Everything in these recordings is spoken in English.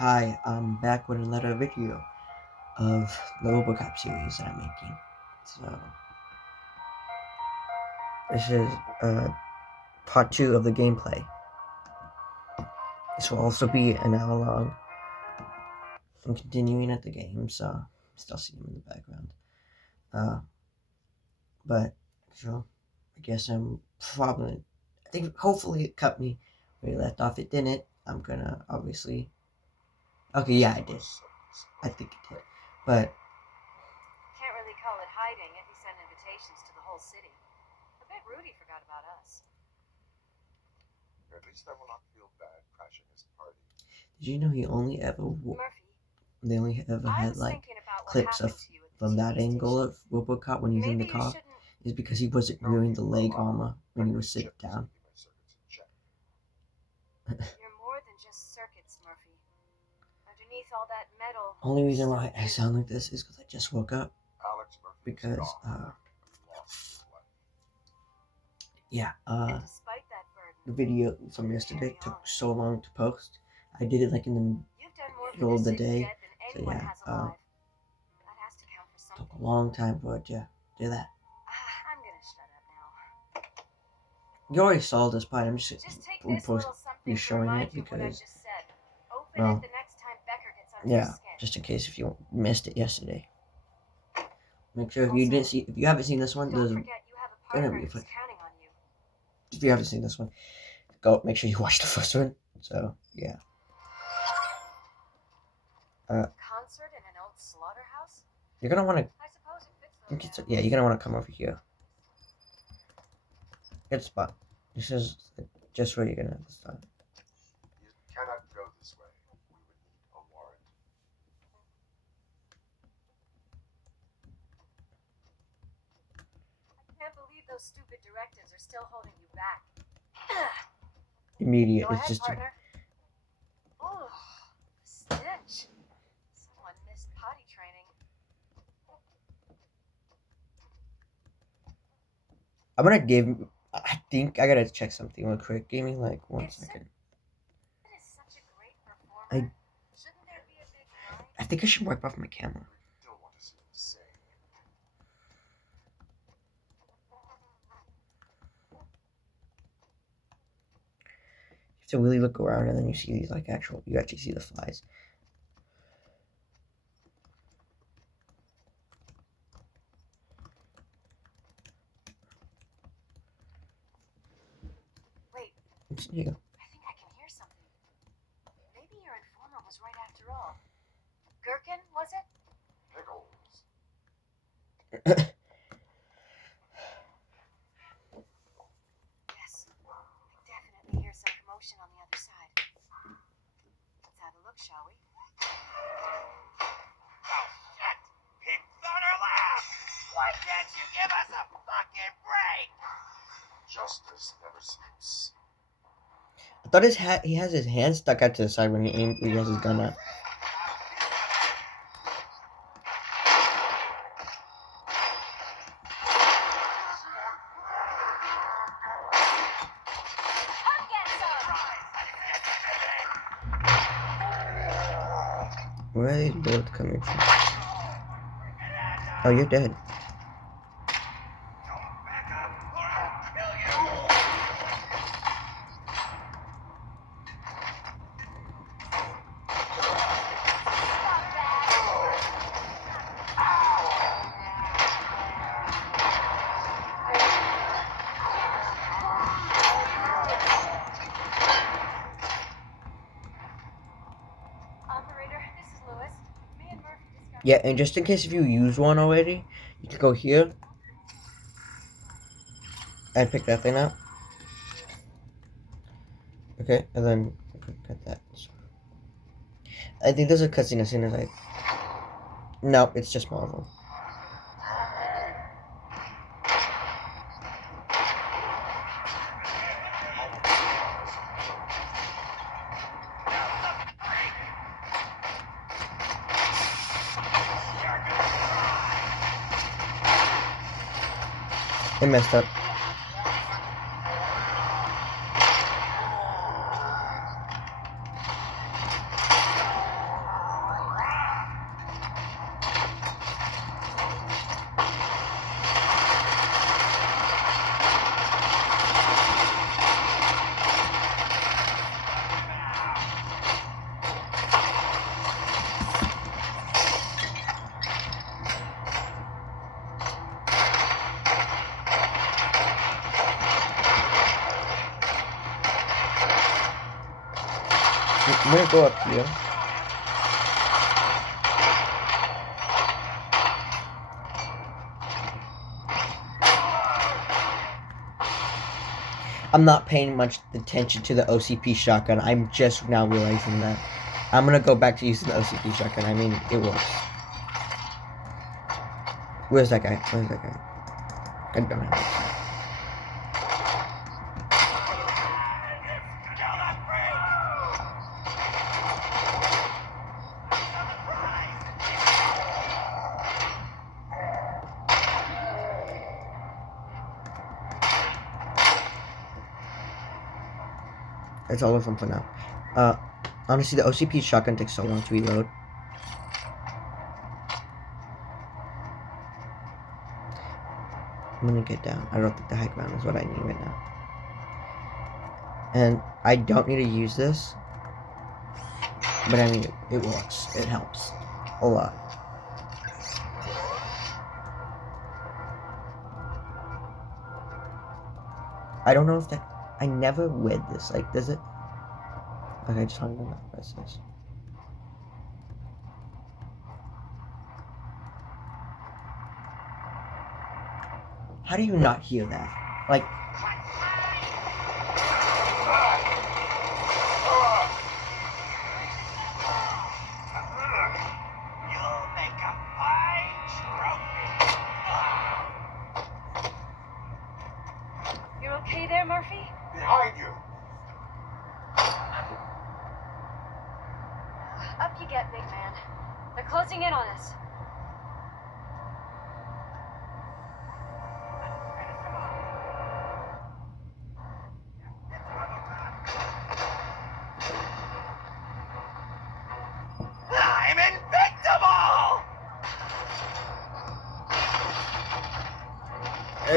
Hi, I'm back with another video of the robocop series that I'm making. So, this is part 2 of the gameplay. This will also be an hour long. I'm continuing at the game, so still see him in the background. But, so, I guess I think hopefully it cut me where you left off. It didn't. I'm gonna obviously. Okay, yeah, I did. I think it did. But, Can't really call it hiding if he sent invitations to the whole city. I bet Rudy forgot about us. At least I will not feel bad crashing his party. did you know he only ever Murphy, they only ever I had was like thinking about what clips of happened to you at the from that TV angle station. of RoboCop when he's in the Maybe you car shouldn't. is because he wasn't wearing the leg armor when he was sitting down. You're more than just circuits, Murphy. Underneath all that metal. Only there's reason still why I you. sound like this is because I just woke up. Alex Murphy Because yeah, And despite that the burden, video from yesterday took so long to post. I did it like in the you've done more for middle of this the city day, dead than so anyone yeah, has alive. That has to count for took something. a long time for it to do that. I'm gonna shut up now. You already saw this part. I'm just take this little something to showing remind it you of what I because just said. Open well, it the next time Becker gets under your yeah, skin. just in case if you missed it yesterday. Make sure if Also, you haven't seen this one, don't there's forget you have a gonna partner be a who's counting on you. if you haven't seen this one, go make sure you watch the first one. So yeah. Concert in an old slaughterhouse? You're gonna want to. I suppose it fits those Yeah, you're gonna want to come over here. Good spot. This is just where you're gonna have to start. You cannot go this way. We would need a warrant. I can't believe those stupid directives are still holding you back. Immediate. Go It's ahead, just. partner. Oh, the stench. Someone missed potty training. I'm gonna give. I think I gotta check something real quick. Give me like 1 second. It is such a great performer. Shouldn't there be a big line? I think I should wipe off my camera. I don't want to see him sing. You have to really look around, and then you see these like actual. You actually see the flies. Wait, It's new. I think I can hear something. Maybe your informer was right after all. Gherkin, was it? Pickles. Yes. I definitely hear some commotion on the other side. Let's have a look, shall we? Oh, shit! Pigs on her lap! Why can't you give us a fucking break? Justice never sleeps. I thought he has his hand stuck out to the side when he has his gun out. Where are these bullets coming from? Oh, you're dead. Back up, or I'll kill you! Operator, this is Lewis. Me and Murphy discussed. Yeah, and just in case if you use one already, you can go here and pick that thing up. Okay, and then cut that. I think there's a cutscene as soon as I. No, it's just Marvel. It messed up. I'm gonna go up here. I'm not paying much attention to the OCP shotgun. I'm just now realizing that. I'm gonna go back to using the OCP shotgun. I mean, it works. Where's that guy? Where's that guy? I don't have it. That's all of them for now. Honestly, the OCP shotgun takes so long to reload. I'm gonna get down. I don't think the high ground is what I need right now. And I don't need to use this. But I mean, it works. It helps. A lot. I don't know if that... I never read this. Like, does it... Okay, I just don't know what this is. How do you not hear that? Like... You'll make a fine trophy. You're okay there, Murphy? Behind you. Up you get, big man. They're closing in on us. I'm invincible!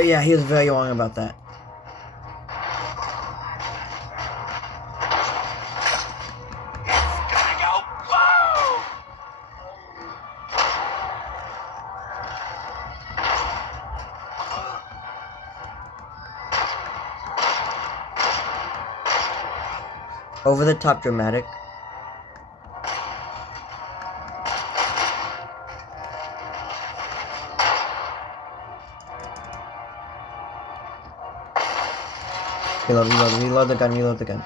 yeah, he was very wrong about that. It's gonna go boom! Over the top dramatic. Reload, reload, reload the gun, reload the gun.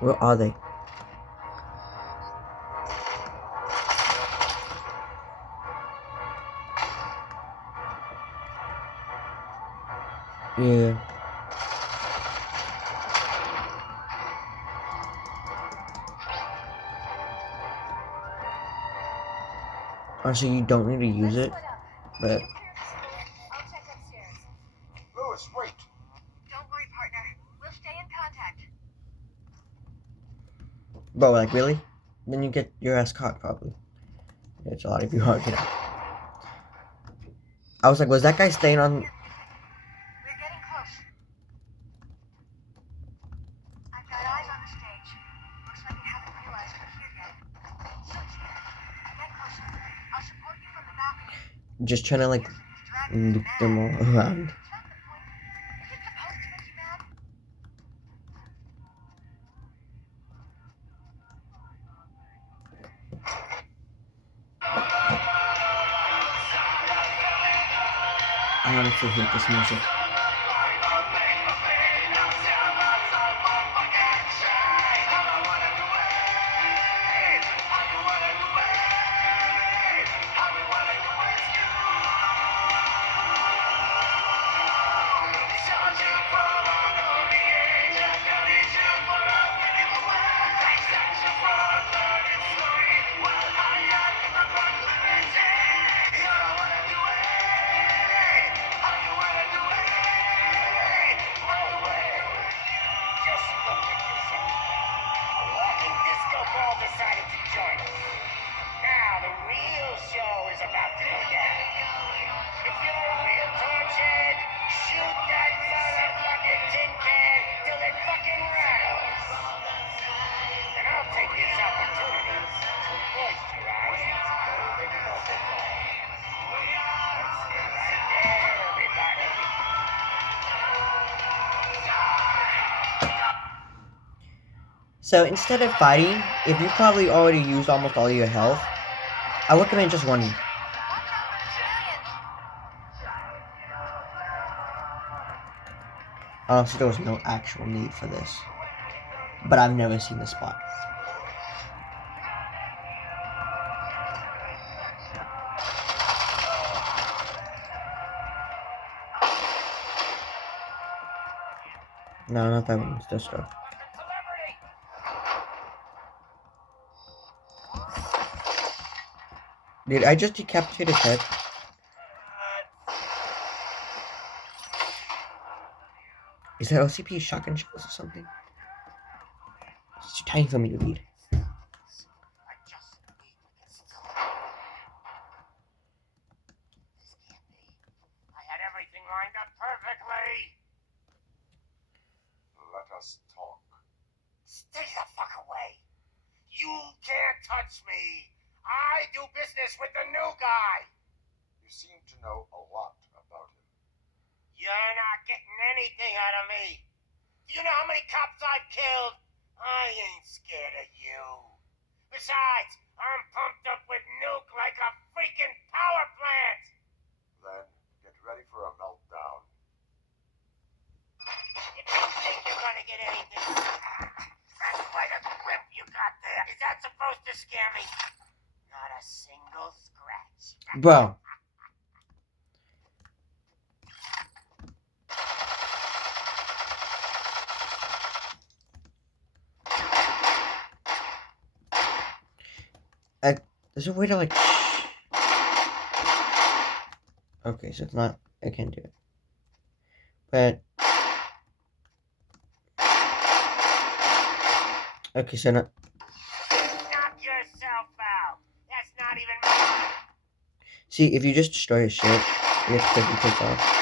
Where are they? Yeah. Honestly, you don't need to use it, but... I'll check upstairs. Lewis, wait. Don't worry, partner. We'll stay in contact. Bro, like, really? Then you get your ass caught, probably. It's a lot if you hard get out. I was like, was that guy staying on... We're getting close. I've got eyes on the stage. Looks like we haven't realized we're here yet. So's here. Get closer. I'll support you from the balcony. just trying to, like, He's dragging loop us them mad. all around? Is that the point? Is it supposed to make you mad? I honestly hate this music. So instead of fighting, if you probably already used almost all your health, I recommend just running. Watch out for the civilians! Honestly, there was no actual need for this. But I've never seen this spot. No, not that one. It's this stuff. Did I just decapitate his head? Is that OCP shotgun shells or something? It's too tiny for me to read. I just need to get some. This can't be. I had everything lined up perfectly. Let us talk. Stay the fuck away. You can't touch me. I do business with the new guy. You seem to know a lot about him. You're not getting anything out of me. Do you know how many cops I've killed? I ain't scared of you. Besides, I'm pumped up with nuke like a freaking power plant. Then get ready for a meltdown. If you think you're gonna get anything, that's quite a grip you got there. Is that supposed to scare me? Not a single scratch. Bro. There's a way to like... Okay, so it's not... I can't do it. But... Okay, so not... Knock yourself out. That's not even mine. See, if you just destroy his shit, you have to quickly take off.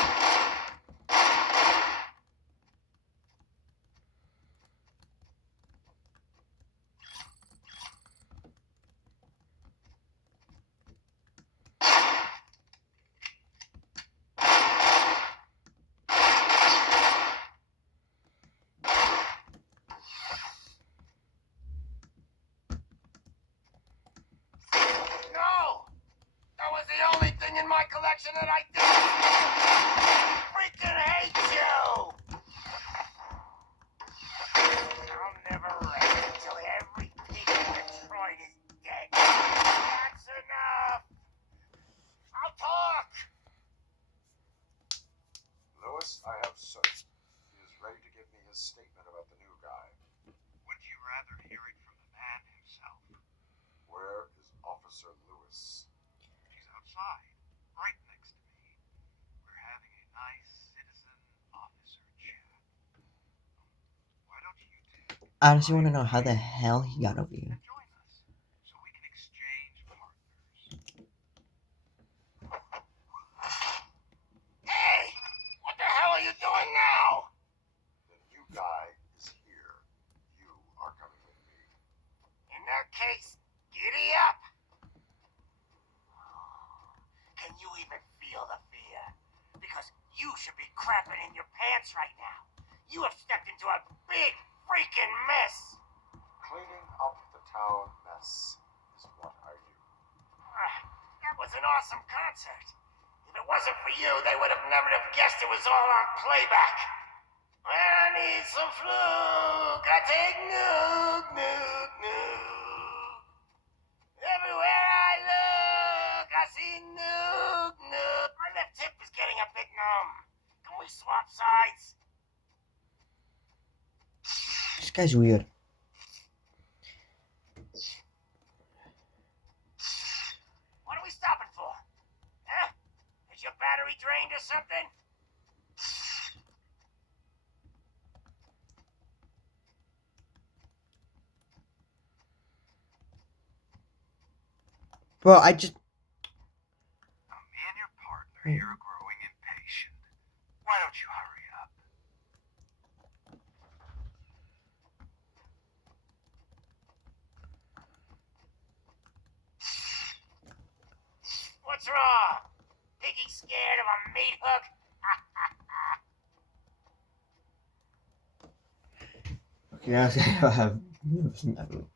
No! That was the only thing in my collection that I did! I freaking hate you! I'll never rest until every pig in Detroit is dead. That's enough! I'll talk! Lewis, I have searched. He is ready to give me his statement about the new guy. Would you rather hear it from the man himself? Where is Officer Lewis? He's outside, right next to me. We're having a nice citizen-officer chat. Why don't you two I honestly want to know how the hell he got over here. and join us so we can exchange partners? Hey! What the hell are you doing now? The new guy is here. You are coming with me. In that case, giddy up! Can you even feel the fear? Because you should be crapping in your pants right now. You have stepped into a big freaking mess. Cleaning up the town mess is what I do. That was an awesome concert. If it wasn't for you, they would have never have guessed it was all on playback. When I need some fluke, I take nuke, nuke, nuke. Everywhere I look, I see nuke, nuke. My left hip is getting a bit numb. Can we swap sides? This guy's weird. What are we stopping for? Huh? Is your battery drained or something? Bro, I just... Now, me and your partner here are growing impatient. Why don't you hurry up? What's wrong? Piggy scared of a meat hook? Okay, honestly, I don't have Never.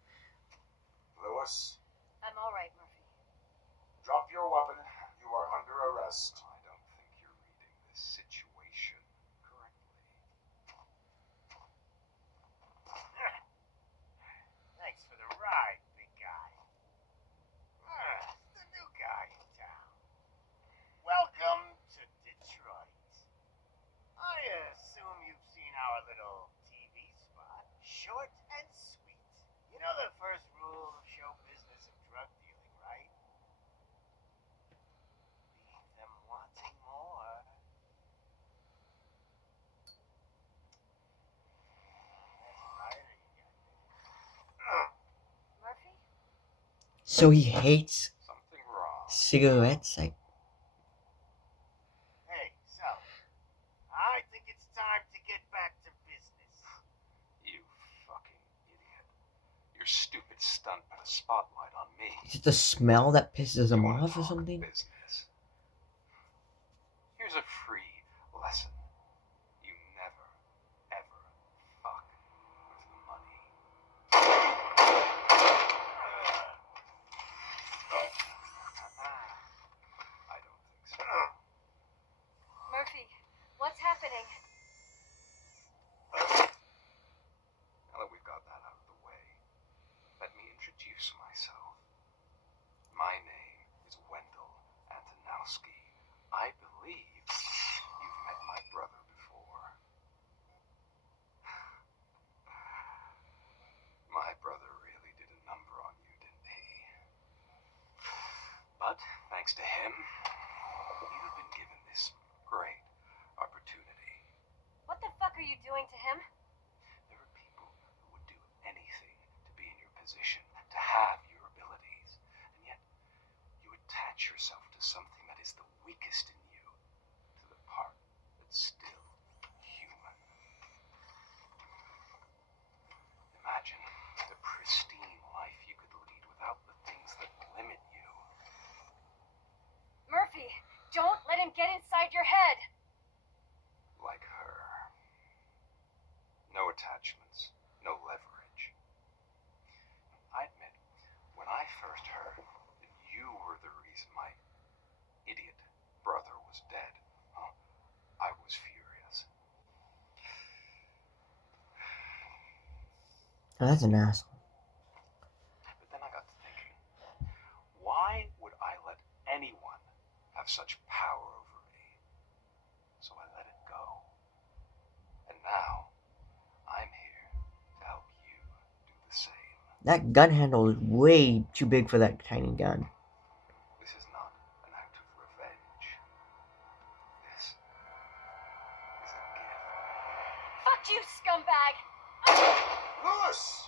Lewis, I'm all right, Murphy. drop your weapon. You are under arrest. I don't think you're reading this situation correctly. Thanks for the ride, big guy. The new guy in town. Welcome to Detroit. I assume you've seen our little TV spot. Short and sweet. You know the first rule of show business and drug dealing, right? Leave them wanting more. Murphy? So he hates Something wrong. cigarettes. Like, Hey, so, I think it's time to get back to business. You fucking idiot. Your stupid stunt put a spotlight on me. is it the smell that pisses him You wanna off or talk something? business? Here's a free lesson. You never, ever fuck with money. I don't think so. Murphy, what's happening? Now that we've got that out of the way, let me introduce myself. My name is Wendell Antonowski. I believe you've met my brother before. My brother really did a number on you, didn't he? But thanks to him, you've been given this great opportunity. What the fuck are you doing to him? There are people who would do anything to be in your position, to have your abilities, and yet you attach yourself to something that is the weakest in you, to the part that's still human. Imagine the pristine life you could lead without the things that limit you. Murphy, don't let him get inside your head. Like her. No attachments, no leverage. I admit, when I first heard that you were the reason my idiot brother was dead, well, I was furious. Oh, that's an asshole. But then I got to thinking, why would I let anyone have such power over me? So I let it go. And now, I'm here to help you do the same. That gun handle is way too big for that tiny gun. This is not an act of revenge. This is a gift. Fuck you, scumbag! Lewis!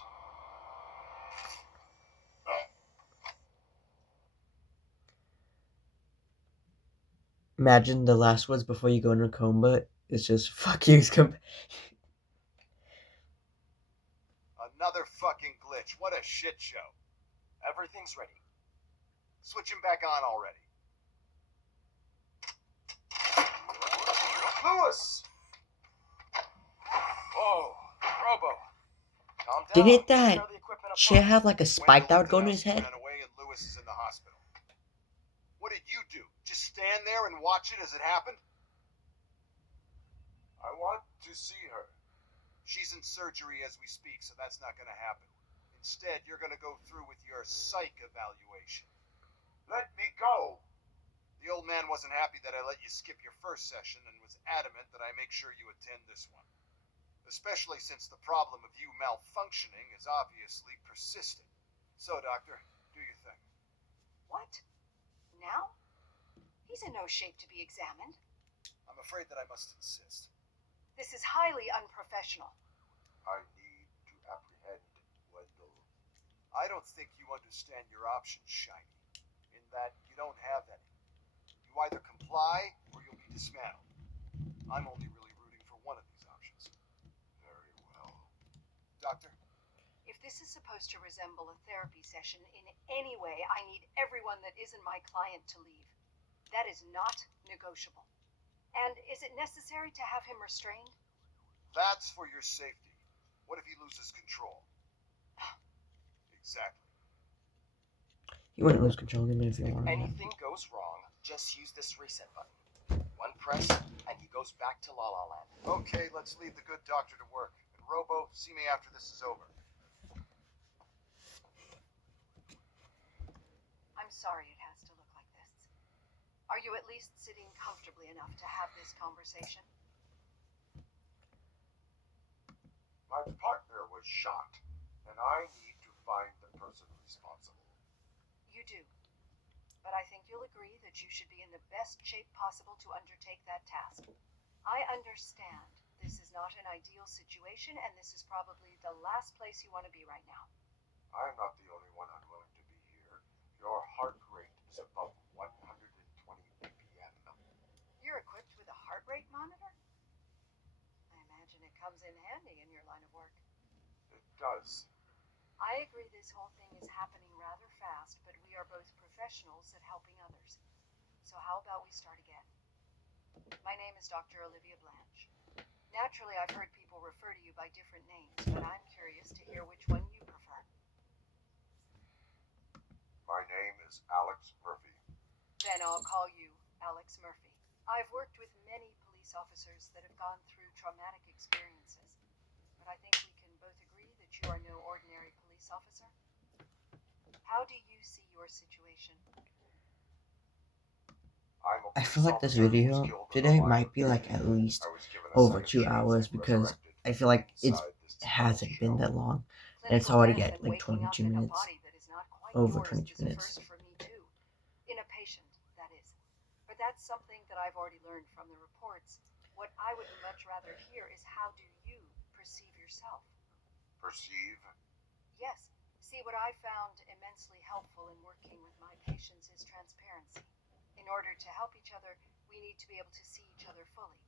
Imagine the last words before you go into a coma. It's just fuck you, scumbag. Another fucking glitch. What a shit show. Everything's ready. Switch him back on already. Lewis! Whoa, Robo. Calm down. Didn't that Turn the equipment up chair front. have like a spike that would go in his Wendell head? ran away and Lewis is in the hospital. What did you do? Just stand there and watch it as it happened? I want to see her. She's in surgery as we speak, so that's not going to happen. Instead, you're going to go through with your psych evaluation. Let me go. The old man wasn't happy that I let you skip your first session and was adamant that I make sure you attend this one. Especially since the problem of you malfunctioning is obviously persistent. So, Doctor, do your thing. What? Now? He's in no shape to be examined. I'm afraid that I must insist. This is highly unprofessional. I need to apprehend Wendell. I don't think you understand your options, Shiny, in that you don't have any. You either comply or you'll be dismantled. I'm only really rooting for one of these options. Very well. Doctor? If this is supposed to resemble a therapy session in any way, I need everyone that isn't my client to leave. That is not negotiable. And is it necessary to have him restrained? That's for your safety. What if he loses control? exactly? You wouldn't lose control even if you If wanted. anything goes wrong, just use this reset button. One press, and he goes back to La La Land. Okay, let's leave the good doctor to work. And Robo, see me after this is over. I'm sorry it has to look like this. Are you at least sitting comfortably enough to have this conversation? My partner was shot, and I need to find the person responsible. You do. But I think you'll agree that you should be in the best shape possible to undertake that task. I understand this is not an ideal situation, and this is probably the last place you want to be right now. I'm not the only one unwilling to be here. Your heart rate is above 120 BPM. You're equipped with a heart rate monitor? I imagine it comes in handy in your line of work. It does. I agree this whole thing is happening rather fast, but we are both professionals at helping others. So how about we start again? My name is Dr. Olivia Blanche. Naturally, I've heard people refer to you by different names, but I'm curious to hear which one you prefer. My name is Alex Murphy. Then I'll call you Alex Murphy. I've worked with many police officers that have gone through traumatic experiences, but I think we can both agree that you are no ordinary police officer. How do you see your situation? I feel like this video today might be like at least over 2 hours because I feel like it hasn't been that long. And it's already at like 22 minutes. Over 22 minutes. For me too. In a patient, that is. But that's something that I've already learned from the reports. What I would much rather hear is how do you perceive yourself? Perceive? Yes. See, what I found immensely helpful in working with my patients is transparency. In order to help each other, we need to be able to see each other fully.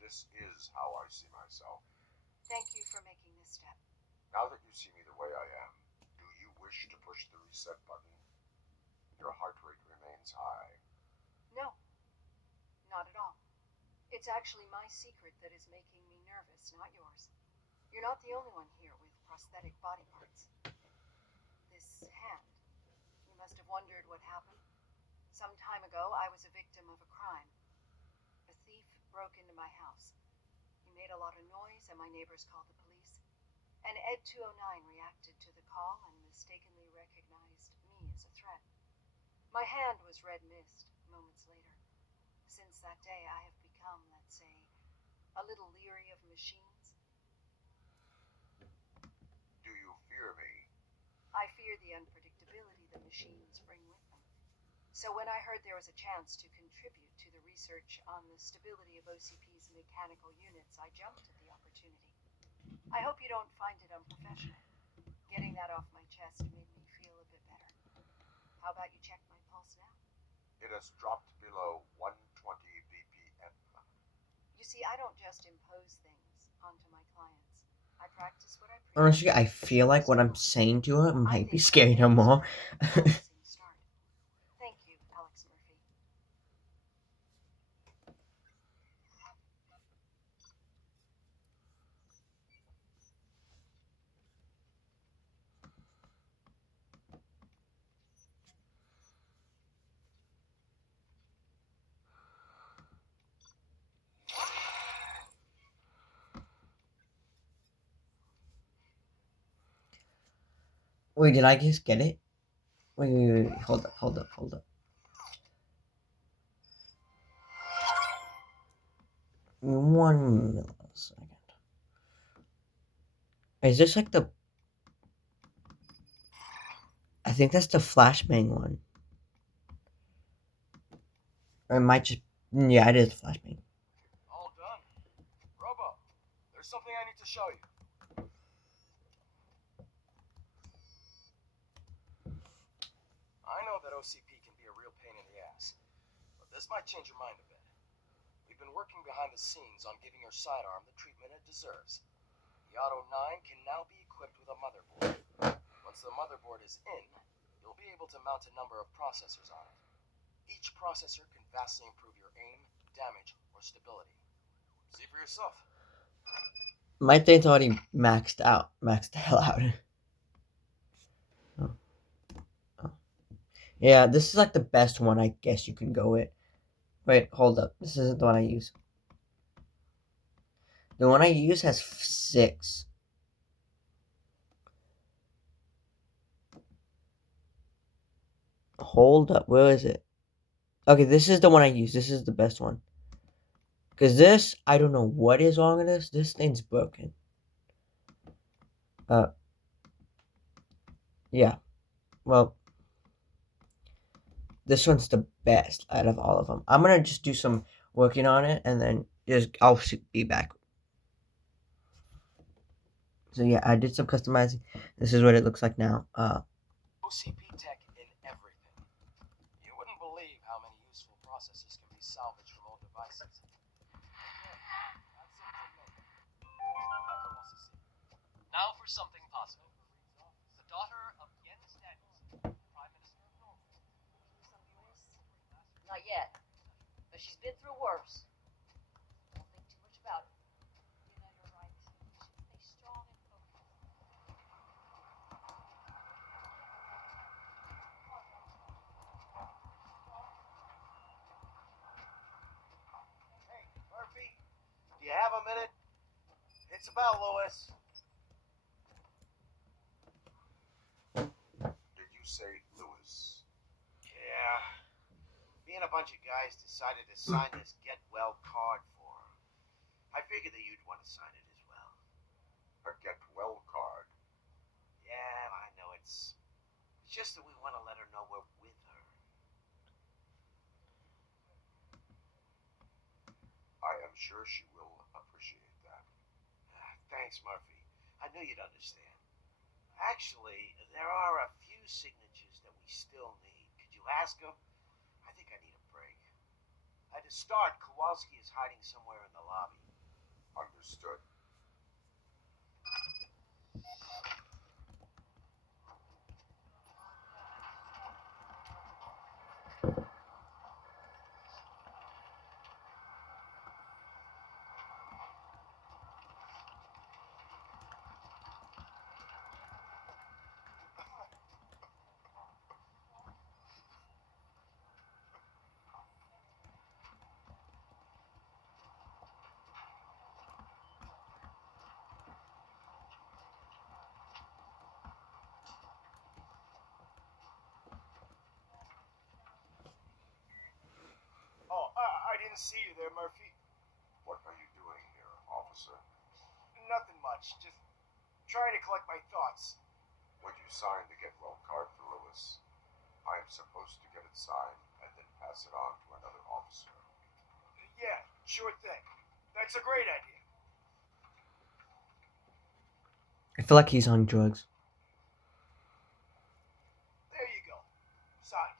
This is how I see myself. Thank you for making this step. Now that you see me the way I am, do you wish to push the reset button? Your heart rate remains high. No, not at all. It's actually my secret that is making me nervous, not yours. You're not the only one here with prosthetic body parts. This hand. You must have wondered what happened. Some time ago, I was a victim of a crime. A thief broke into my house. He made a lot of noise, and my neighbors called the police. And Ed 209 reacted to the call and mistakenly recognized me as a threat. My hand was red mist moments later. Since that day, I have become, let's say, a little leery of machines. Do you fear me? I fear the unpredictability the machines bring with them. So when I heard there was a chance to contribute to the research on the stability of OCP's mechanical units, I jumped at the opportunity. I hope you don't find it unprofessional. Getting that off my chest made me feel a bit better. How about you check my pulse now? It has dropped below 120 BPM. You see, I don't just impose things onto my clients. I practice what I preach. Honestly, I feel like what I'm saying to her might be scaring her more. Start. Thank you, Alex Murphy. Wait, did I just get it? Wait. Hold up. 1 millisecond. Is this like the... I think that's the flashbang one. Or it might just... Yeah, it is flashbang. All done. Robo, there's something I need to show you. I know that OCP can be a real pain in the ass, but this might change your mind a bit. We've been working behind the scenes on giving your sidearm the treatment it deserves. The Auto 9 can now be equipped with a motherboard. Once the motherboard is in, you'll be able to mount a number of processors on it. Each processor can vastly improve your aim, damage or stability. See for yourself. My thing's already maxed out. Maxed the hell out. Oh. Oh. Yeah, this is like the best one I guess you can go with. Wait, hold up. This isn't the one I use. The one I use has 6. Hold up. Where is it? Okay, this is the one I use. This is the best one. Because this, I don't know what is wrong with this. This thing's broken. Yeah. Well, this one's the best out of all of them. I'm gonna just do some working on it, and then I'll be back. So yeah, I did some customizing. This is what it looks like now. OCP tech in everything. You wouldn't believe how many useful processes can be salvaged from old devices. Now for something positive. The daughter of Jens Danielson, Prime Minister of Norway. Some news? Not yet. But she's been through worse. Don't think too much about it. Yeah, you're right. We should stay strong and focused. Hey, Murphy, do you have a minute? It's about Lewis. Did you say Lewis? Yeah. Me and a bunch of guys decided to sign this get well card for him. I figured that you'd want to sign it as well. A get well card. Yeah, I know it's just that we want to let her know we're with her. I am sure she will appreciate that. Thanks, Murphy. I knew you'd understand. Actually, there are a few signatures that we still need. Could you ask them? I think I need a break. To start, Kowalski is hiding somewhere in the lobby. Understood. Oh, I didn't see you there, Murphy. What are you doing here, officer? Nothing much. Just trying to collect my thoughts. When you sign the get well card for Lewis, I am supposed to get it signed and then pass it on to another officer. Yeah, sure thing. That's a great idea. I feel like he's on drugs. There you go. Signed.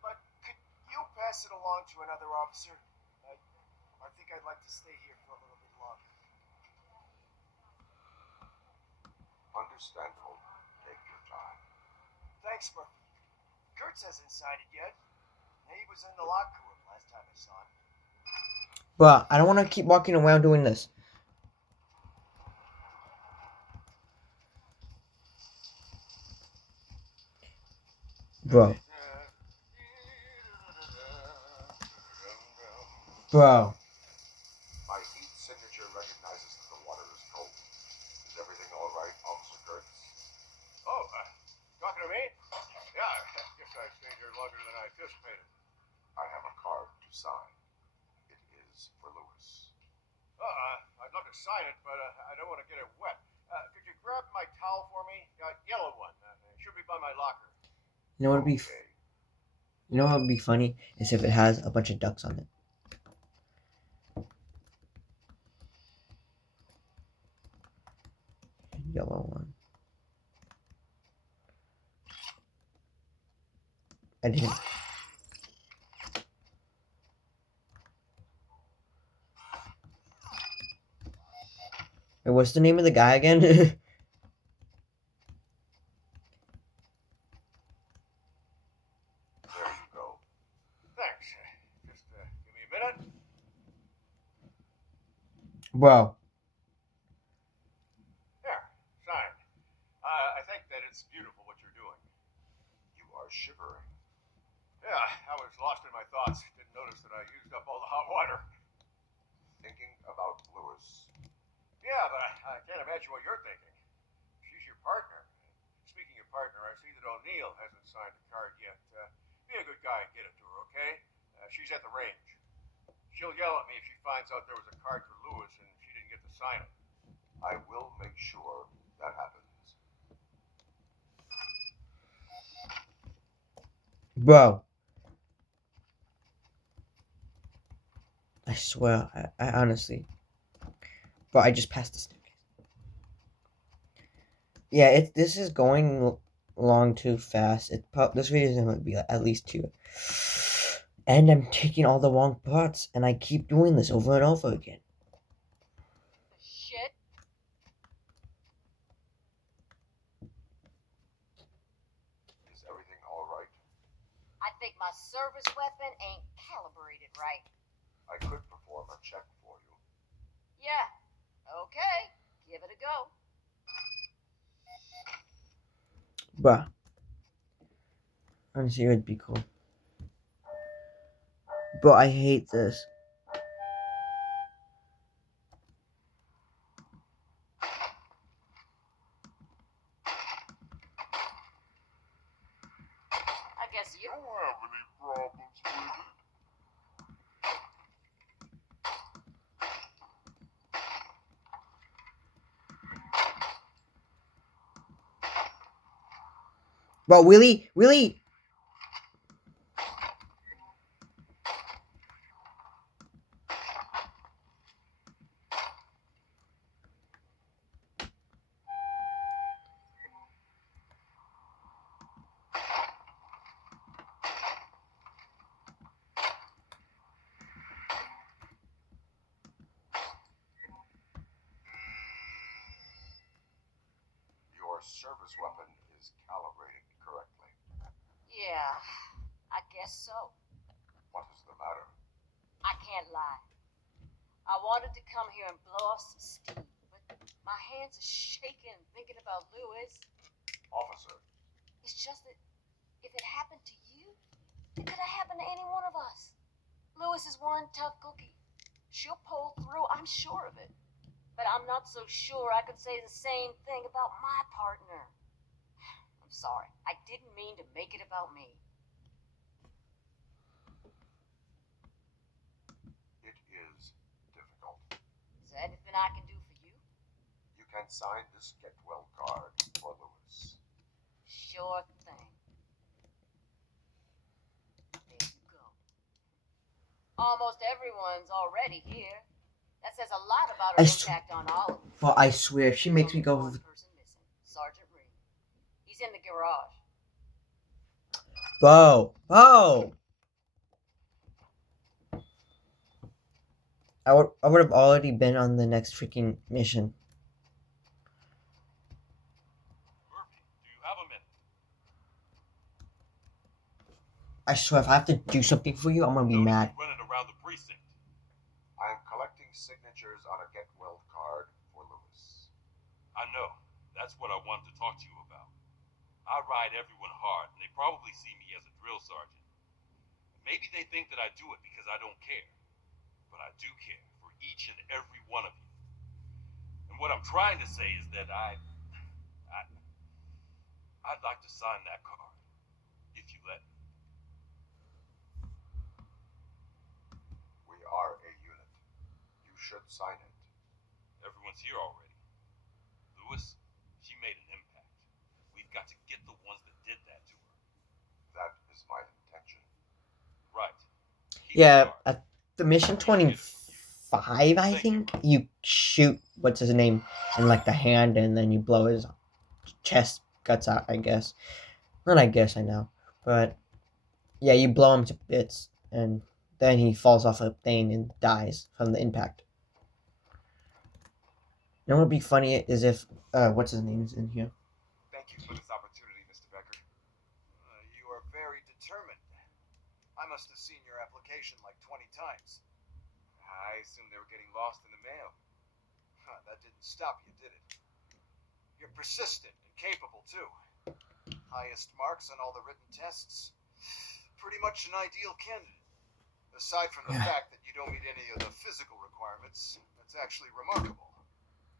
But could you pass it along to another officer? I think I'd like to stay here for a little bit longer. Understandable. Take your time. Thanks, Murphy. Kurtz hasn't signed it yet. He was in the locker room last time I saw him. Bruh, I don't want to keep walking around doing this. Bro. Bro. My heat signature recognizes that the water is cold. Is everything all right, Officer Kurtz? Oh, talking to me? Yeah, I guess I stayed here longer than I anticipated. I have a card to sign. It is for Lewis. I'd love to sign it, but I don't want to get it wet. Could you grab my towel for me? Yellow one. It should be by my locker. You know what would be Okay. you know what would be funny is if it has a bunch of ducks on it. Yellow one. I didn't. Wait, what's the name of the guy again? There you go. Thanks. Just give me a minute. Bro, There, signed. I think that it's beautiful what you're doing. You are shivering. Yeah, I was lost in my thoughts. Didn't notice that I used up all the hot water. Thinking about Lewis. Yeah, but I can't imagine what you're thinking. She's your partner. Speaking of partner, I see that O'Neill hasn't signed a card yet. Be a good guy and get it to her, okay? She's at the range. She'll yell at me if she finds out there was a card for Lewis and she didn't get to sign it. I will make sure that happens. bro. I swear, I honestly. Bro, I just passed the staircase. Yeah, this is going along too fast. This video is gonna be at least 2. And I'm taking all the wrong parts, and I keep doing this over and over again. Shit. Is everything all right? I think my service weapon ain't calibrated right. I could perform a check for you. Yeah. Okay. Give it a go. Bruh. Honestly, it would be cool. Bro, I hate this. I guess you. Don't have any problems with it. Bro, Willie, Willie. Your service weapon is calibrated correctly. Yeah. I guess so. What is the matter? I can't lie. I wanted to come here and blow off some steam, but my hands are shaking thinking about Lewis. Officer, It's just that if it happened to you, it could have happened to any one of us. Lewis is one tough cookie. She'll pull through, I'm sure of it. But I'm not so sure I could say the same thing about my partner. I'm sorry. I didn't mean to make it about me. it is difficult. Is there anything I can do for you? You can sign this get well card for Lewis. Sure thing. There you go. Almost everyone's already here. That says a lot about her impact on all of us. Bro, I swear, if she makes me There's go. only one person missing, Sergeant Reed. He's in the garage. Bro, bro. I would have already been on the next freaking mission. Murphy, do you have a minute? I swear, if I have to do something for you, I'm gonna be mad. Running around the precinct. I am collecting signatures on a get well card for Lewis. I know. That's what I wanted to talk to you about. I ride everyone hard, and they probably see me as a drill sergeant. Maybe they think that I do it because I don't care. But I do care for each and every one of you. And what I'm trying to say is that I'd like to sign that card, if you let me. We are a unit. You should sign it. Everyone's here already. Lewis, she made an impact. We've got to get the ones that did that to her. That is my intention. Right. Yeah, at the mission 25, I think, you shoot, what's his name, in like the hand, and then you blow his chest guts out, I guess. Not I guess, I know. But, yeah, you blow him to bits, and then he falls off a thing and dies from the impact. You know what would be funny is if, what's his name is in here. Thank you for this opportunity, Mr. Becker. You are very determined. I must have seen your application like 20 times. I assumed they were getting lost in the mail. Huh, that didn't stop you, did it? You're persistent and capable, too. Highest marks on all the written tests. Pretty much an ideal candidate. Aside from the fact that you don't meet any of the physical requirements, that's actually remarkable.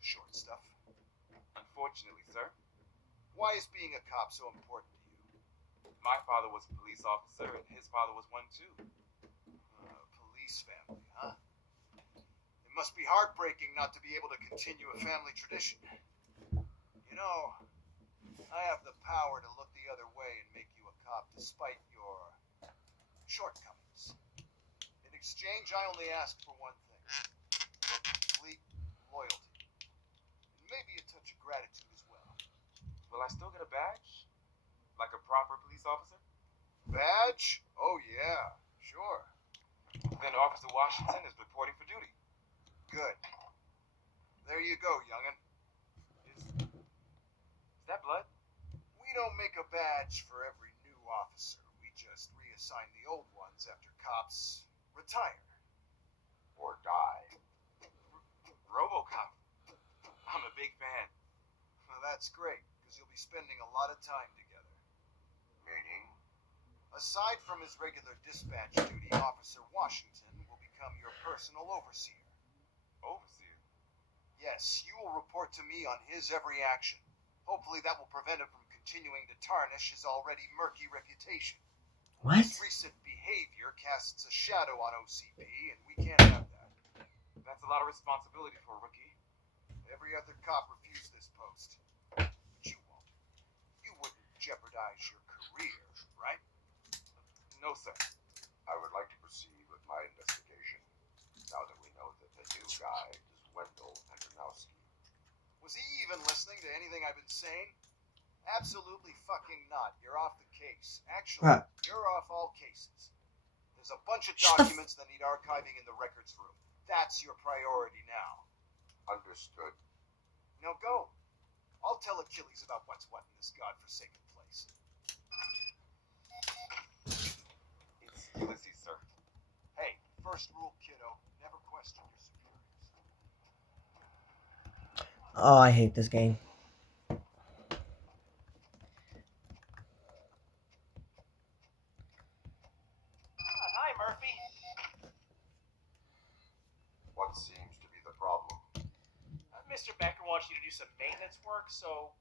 Short stuff. Unfortunately, sir, Why is being a cop so important to you? my father was a police officer and his father was one too. Police family, huh? It must be heartbreaking not to be able to continue a family tradition. You know, I have the power to look the other way and make you a cop despite your shortcomings. In exchange, I only ask for one thing: your complete loyalty. And maybe a touch of gratitude as well. Will I still get a badge? Like a proper police officer? Badge? Oh yeah, sure. Then Officer Washington is reporting for duty. Good. There you go, young'un. Is that blood? We don't make a badge for every new officer. We just reassign the old ones after cops retire. Or die. RoboCop. I'm a big fan. Well, that's great, because you'll be spending a lot of time together. Meaning? Aside from his regular dispatch duty, Officer Washington will become your personal overseer. Overseer? Yes, you will report to me on his every action. Hopefully that will prevent him from continuing to tarnish his already murky reputation. What? His recent behavior casts a shadow on OCP, and we can't have that. That's a lot of responsibility for a rookie. Every other cop refused this post. But you won't. You wouldn't jeopardize your career, right? No, sir. I would like to proceed with my investigation, now that we know that the new guy is Wendell Petronowski. Was he even listening to anything I've been saying? Absolutely fucking not. You're off the case. Actually, Right. you're off all cases. There's a bunch of Shut the documents that need archiving in the records room. That's your priority now. Understood. Now go. I'll tell Achilles about what's what in this godforsaken place. It's Ulysses, sir. Hey, first rule, kiddo. Never question your superiors. Oh, I hate this game. Hi, Murphy. What seems to be the problem? Mr. Becker wants you to do some maintenance work, so,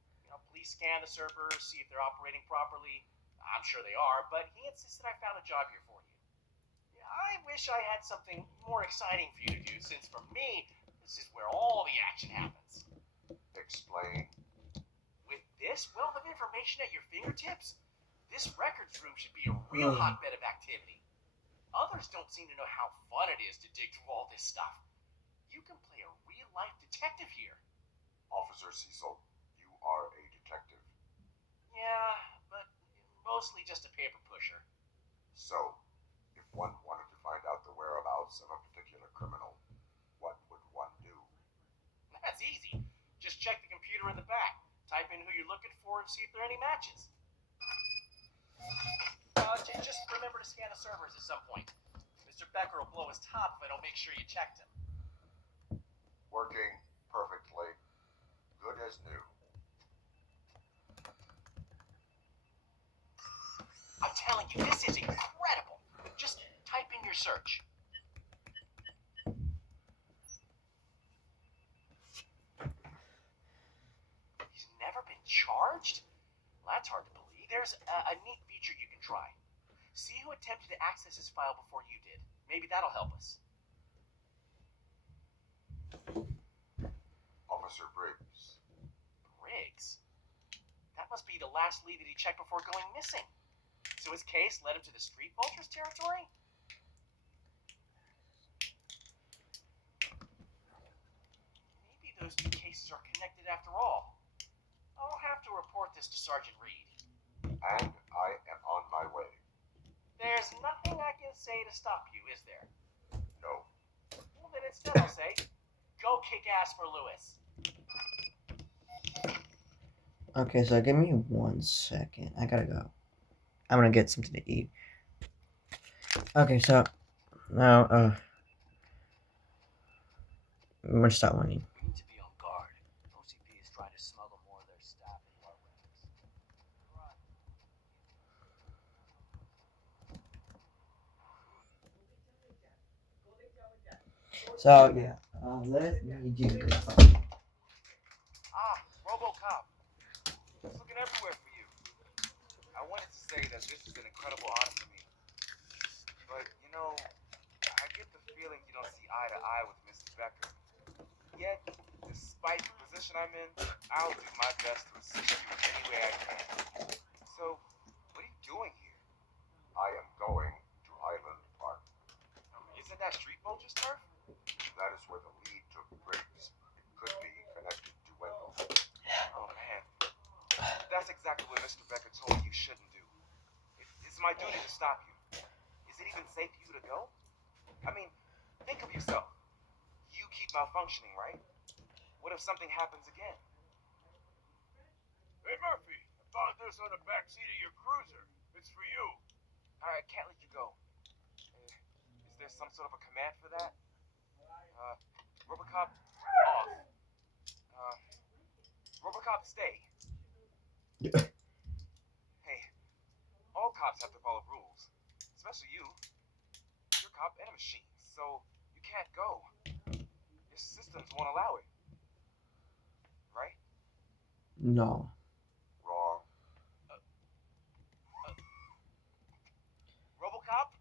please scan the servers, see if they're operating properly. I'm sure they are, but he insisted I found a job here for you. I wish I had something more exciting for you to do, since for me, this is where all the action happens. Explain. With this wealth of information at your fingertips, this records room should be a real hotbed of activity. Others don't seem to know how fun it is to dig through all this stuff. You can play a real-life detective here. Officer Cecil, you are a detective. Yeah, but mostly just a paper pusher. So, if one wanted to find out the whereabouts of a particular criminal, what would one do? That's easy. Just check the computer in the back, type in who you're looking for, and see if there are any matches. Just remember to scan the servers at some point. Mr. Becker will blow his top if I don't make sure you checked him. Working perfectly. Good as new. I'm telling you, this is incredible. Just type in your search. He's never been charged? Well, that's hard to believe. There's a neat feature you can try. See who attempted to access his file before you did. Maybe that'll help us. Officer Briggs. Briggs? That must be the last lead that he checked before going missing. So his case led him to the Street Vultures territory? Maybe those two cases are connected after all. I'll have to report this to Sergeant Reed. And I am on my way. There's nothing I can say to stop you, is there? No. Well, then instead I'll say, go kick ass for Lewis. Okay, so give me 1 second. I gotta go. I'm gonna get something to eat. Okay, so now I'm gonna stop running. We need to be So yeah, let me do this. Ah, RoboCop. I was looking everywhere for you. I wanted to say that this is an incredible honor for me. But, you know, I get the feeling you don't see eye to eye with Mr. Becker. Yet, despite the position I'm in, I'll do my best to assist you in any way I can. So, what are you doing here? I am going to Highland Park. Isn't that Street Vulture's turf? That is where the lead took breaks. It could be connected to Wendell. Oh, man. That's exactly what Mr. Becker told me you shouldn't do. It's my duty to stop you. Is it even safe for you to go? I mean, think of yourself. You keep malfunctioning, right? What if something happens again? Hey, Murphy, I found this on the back seat of your cruiser. It's for you. I can't let you go. Is there some sort of a command for that? Robocop, off. Robocop, stay. Hey, all cops have to follow rules. Especially you. You're a cop and a machine, so you can't go. Your systems won't allow it. Right? No. Wrong. Robocop?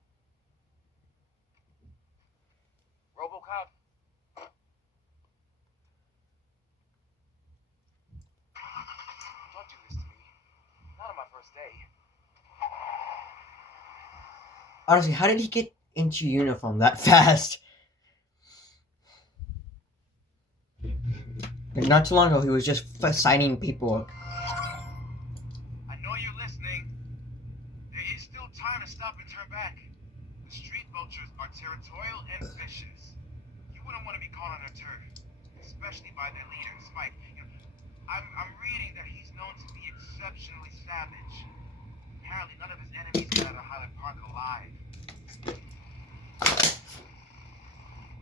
Robocop? Don't do this to me. Not on my first day. Honestly, how did he get into uniform that fast? Like, not too long ago, he was just signing paperwork. I know you're listening. There is still time to stop and turn back. The street vultures are territorial and vicious. You wouldn't want to be caught on their turf, especially by their leader, Spike. I'm reading that he's known to be exceptionally savage. Apparently, none of his enemies got out of Highland Park alive.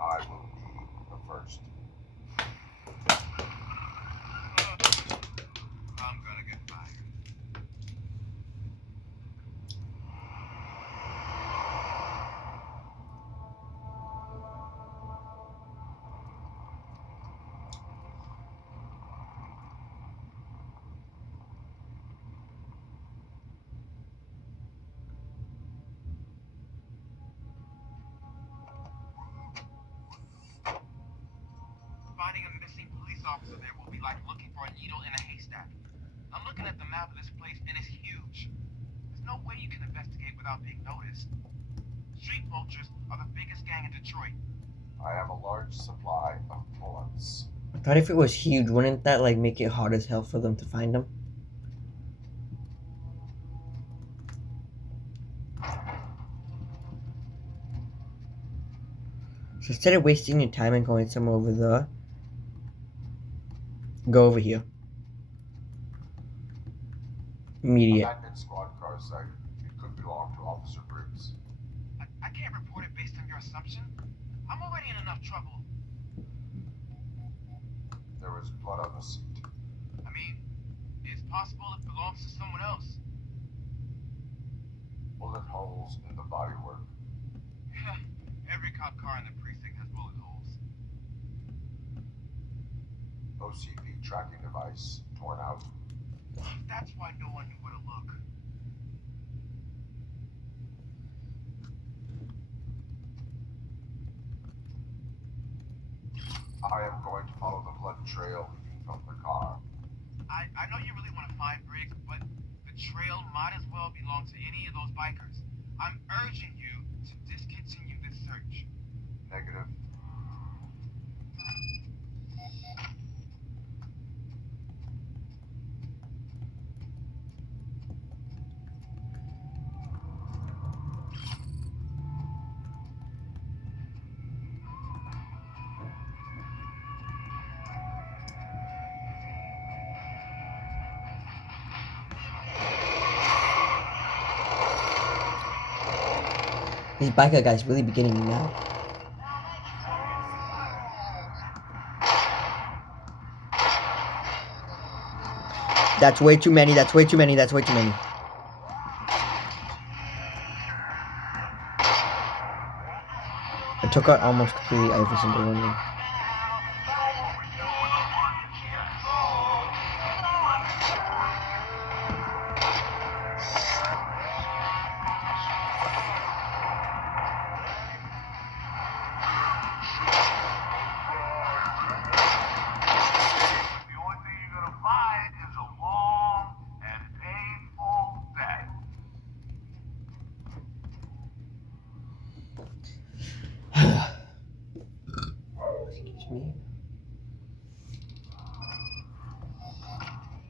I will be the first. I'm gonna get fired. Finding a missing police officer there will be like looking for a needle in a haystack. I'm looking at the map of this place, and it's huge. There's no way you can investigate without being noticed. Street vultures are the biggest gang in Detroit. I have a large supply of bullets. I thought if it was huge, wouldn't that like make it hard as hell for them to find him? So instead of wasting your time and going somewhere over there, go over here. Immediate. Abandoned squad car site. It could belong to Officer Briggs. I can't report it based on your assumption. I'm already in enough trouble. There is blood on the seat. I mean, it's possible it belongs to someone else. Bullet holes in the bodywork. Every cop car in the precinct has bullet holes. OCP tracking device torn out. That's why no one knew where to look. I am going to follow the blood trail leading from the car. I know you really want to find Briggs, but the trail might as well belong to any of those bikers. I'm urging you to discontinue this search. Negative. These biker guys really beginning me now. That's way too many, that's way too many, that's way too many. I took out almost completely every single one of them. The only thing you're gonna find is a long and painful day. Excuse me.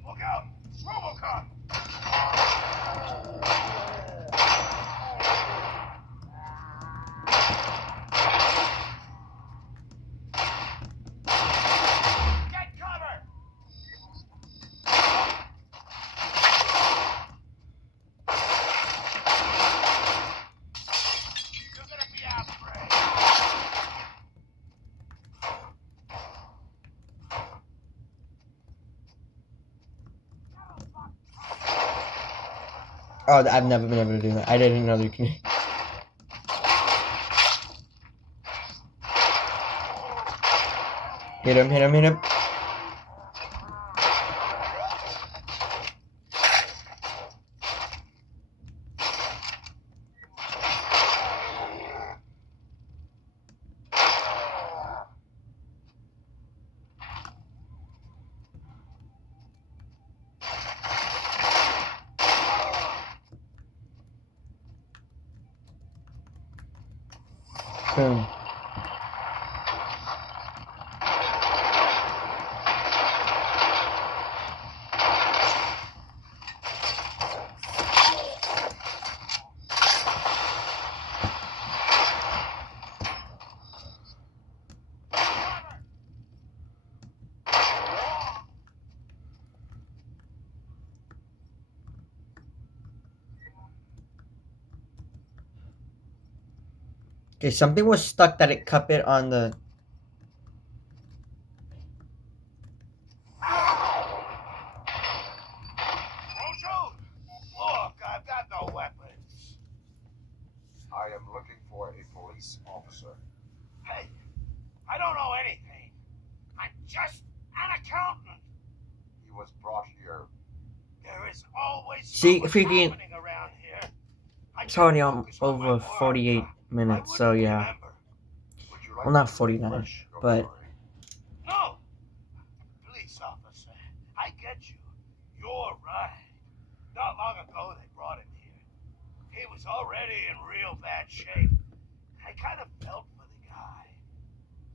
Look out! It's robocop! Get cover! You're gonna be our prey. Oh, I've never been able to do that. I didn't know you can. Hit him, hit him, hit him. Boom. Okay, something was stuck that it cup it on the. Don't shoot! Look, I've got no weapons. I am looking for a police officer. Hey, I don't know anything. I'm just an accountant. He was brought here. There is always See, so if we much can- happening around here. I It's can't already on focus on my over work. 48 minutes, so wouldn't yeah. remember. Would you like Well, not to 49, refresh your but- memory? No! Police officer, I get you. You're right. Not long ago they brought him here. He was already in real bad shape. I kind of felt for the guy.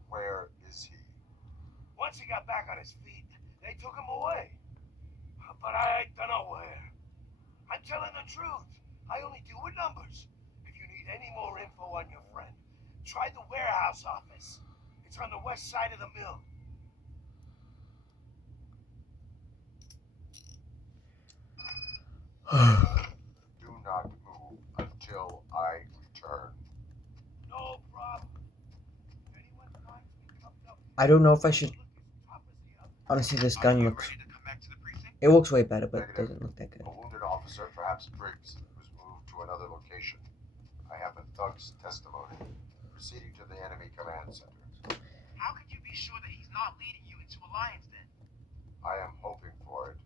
Where is he? Once he got back on his feet, they took him away. But I don't know where. I'm telling the truth. I only deal with numbers. If you need any more info on your friend, try the warehouse office. It's on the west side of the mill. Do not move until I return. No problem. If anyone finds me cuffed up, I don't know if I should. look as tough as the others. Honestly, this Are gun you looks. ready to come back to the precinct? It looks way better, but it Negative. doesn't look that good. A wounded officer, perhaps Briggs, was moved to another location. I have a thug's testimony. Proceeding to the enemy command center. How could you be sure that he's not leading you into Alliance then? I am hoping for it.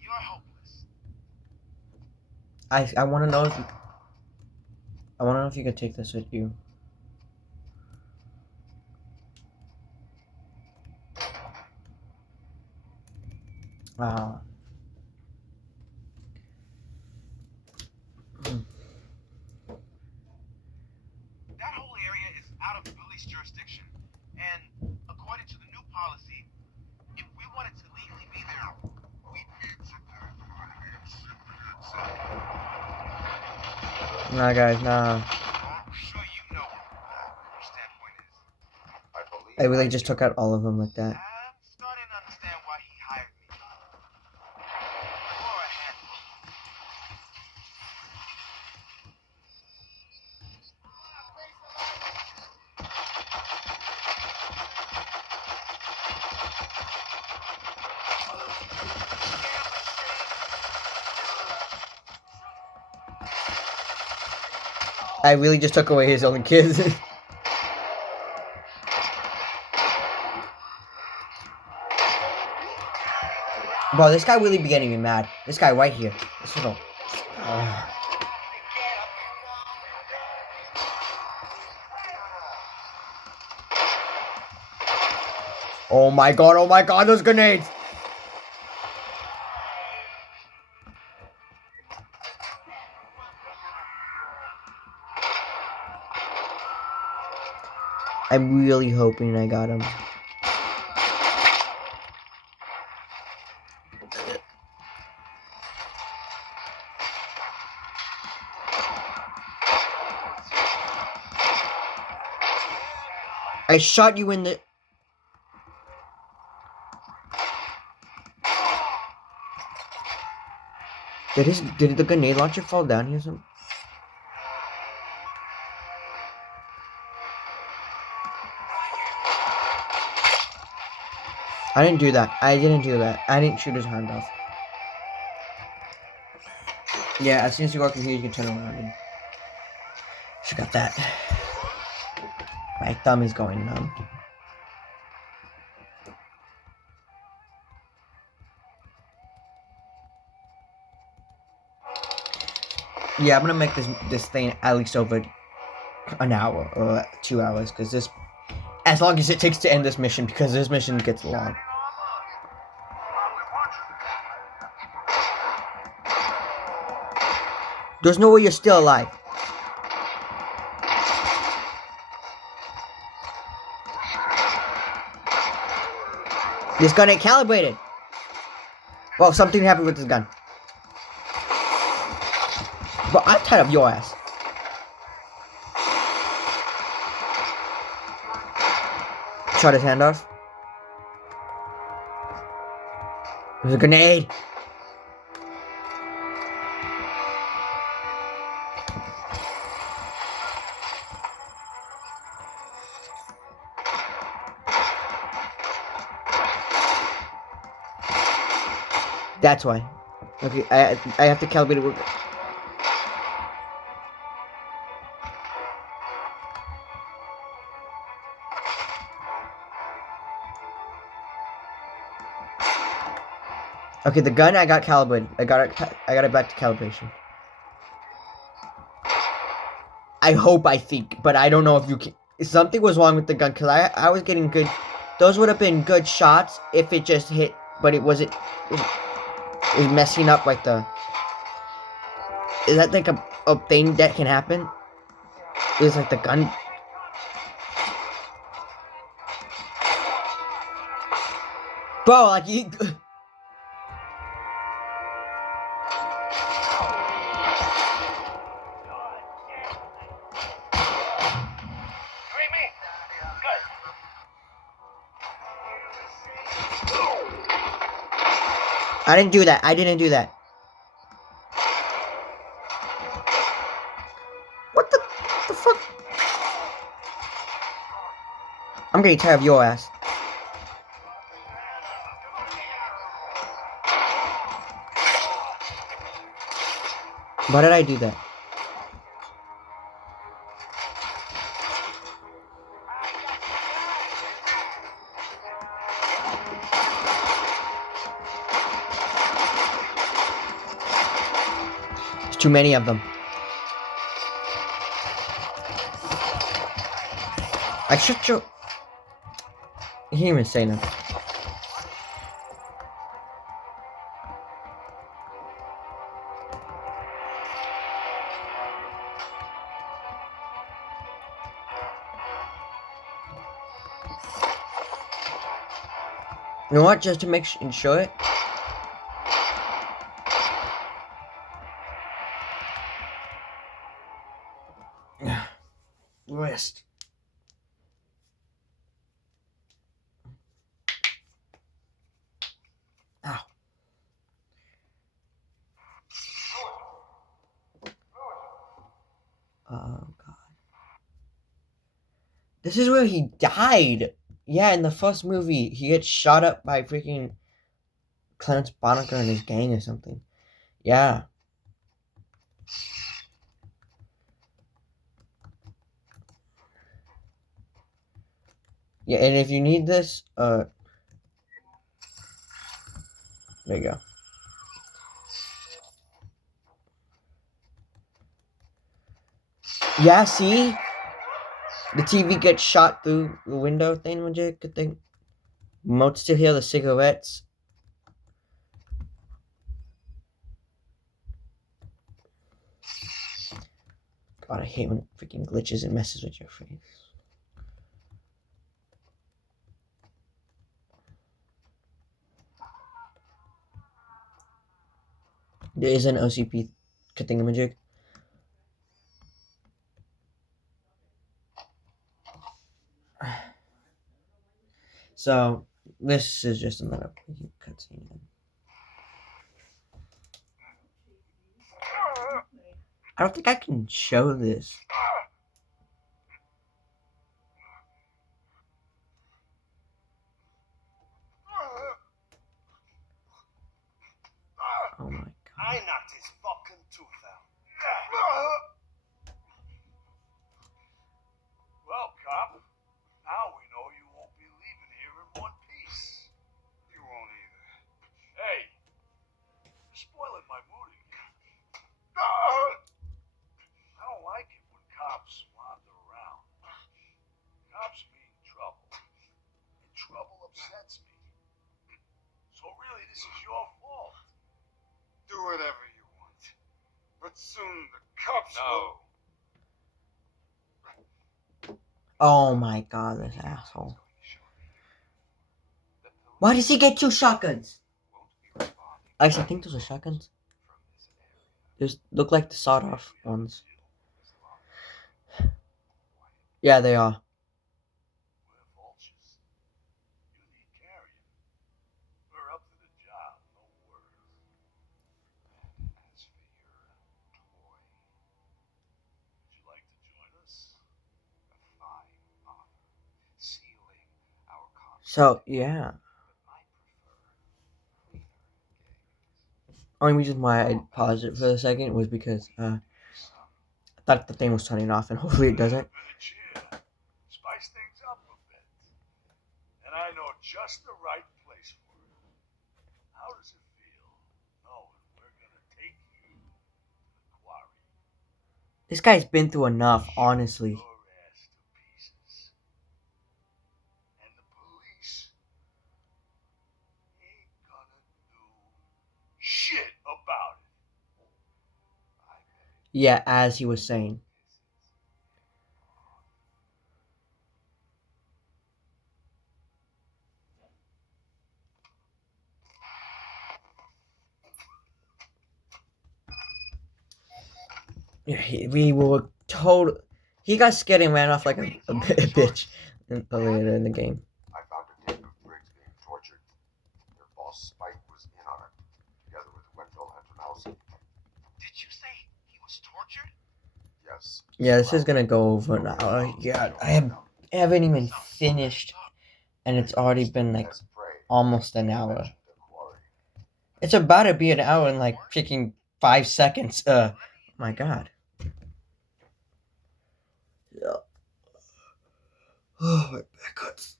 You're hopeless. I want to know if you. I want to know if you could take this with you. Wow. That whole area is out of police jurisdiction. And according to the new policy, if we wanted to legally be there, we'd need to Nah, guys, nah. I'm sure you know what your standpoint is. I believe I really just took out all of them like that. I'm starting to understand why he hired me. For a handful. I really just took away his only kids. Bro, this guy really be getting me mad. This guy right here. This little. Oh my god, those grenades! I'm really hoping I got him. I shot you in the... Did the grenade launcher fall down here? Some? I didn't do that. I didn't shoot his hand off. Yeah, as soon as you walk in here, you can turn around and... She got that. My thumb is going numb. Yeah, I'm gonna make this thing at least over an hour or 2 hours, because this... As long as it takes to end this mission, because this mission gets long. There's no way you're still alive. This gun ain't calibrated. Well, something happened with this gun. But I'm tired of your ass. Shot his hand off. There's a grenade. That's why. Okay, I have to calibrate it. Okay, the gun I got calibrated. I got it back to calibration. I hope, I think, but I don't know if you can. Something was wrong with the gun, because I was getting good. Those would have been good shots if it just hit, but it wasn't. It was messing up like the. Is that like a thing that can happen? It's like the gun. Bro, like you. I didn't do that. I didn't do that. What the fuck? I'm getting tired of your ass. Why did I do that? There's too many of them. I should show. He didn't even say nothing. You know what? Just to make sure it. List. Ow. Oh god. This is where he died. Yeah, in the first movie, he gets shot up by freaking Clarence Boddicker and his gang or something. Yeah. Yeah, and if you need this, there you go. Yeah, see? The TV gets shot through the window thing, good thing. Remote still hear the cigarettes. God, I hate when it freaking glitches and messes with your face. There is an OCP thingamajig. So, this is just another cutscene. I don't think I can show this. Oh my god. I knocked his fucking tooth out. Well, cop, now we know you won't be leaving here in one piece. You won't either. Hey, you're spoiling my mood again. I don't like it when cops wander around. Cops mean trouble. And trouble upsets me. So really, this is your fault. Do whatever you want. But soon the cops will... Oh my god, this asshole. Why does he get 2 shotguns? Actually, I think those are shotguns. Those look like the sawed-off ones. Yeah, they are. We're vultures. You need carrion. We're up to the job, no worries. As for your toy, would you like to join us? A fine offer, sealing our contract. So, yeah. But I prefer cleaner games. Only reason why I paused it for a second was because I thought the thing was turning off, and hopefully it doesn't. Spice things up a bit. And I know just the right place for it. How does it feel knowing we're gonna take you to the quarry? This guy's been through enough, honestly. Your ass to pieces. And the police ain't gonna do shit about it. I bet it Yeah, as he was saying. Yeah, we were told he got scared and ran off like a bitch earlier in the game. I found a tape of Briggs being tortured. Their boss Spike was in on it, together with Wendell Antonowski. Did you say he was tortured? Yes. Yeah, this is gonna go over an hour. Yeah, I haven't even finished, and it's already been like almost an hour. It's about to be an hour in like freaking 5 seconds. My god. Yeah. Oh, my back hurts.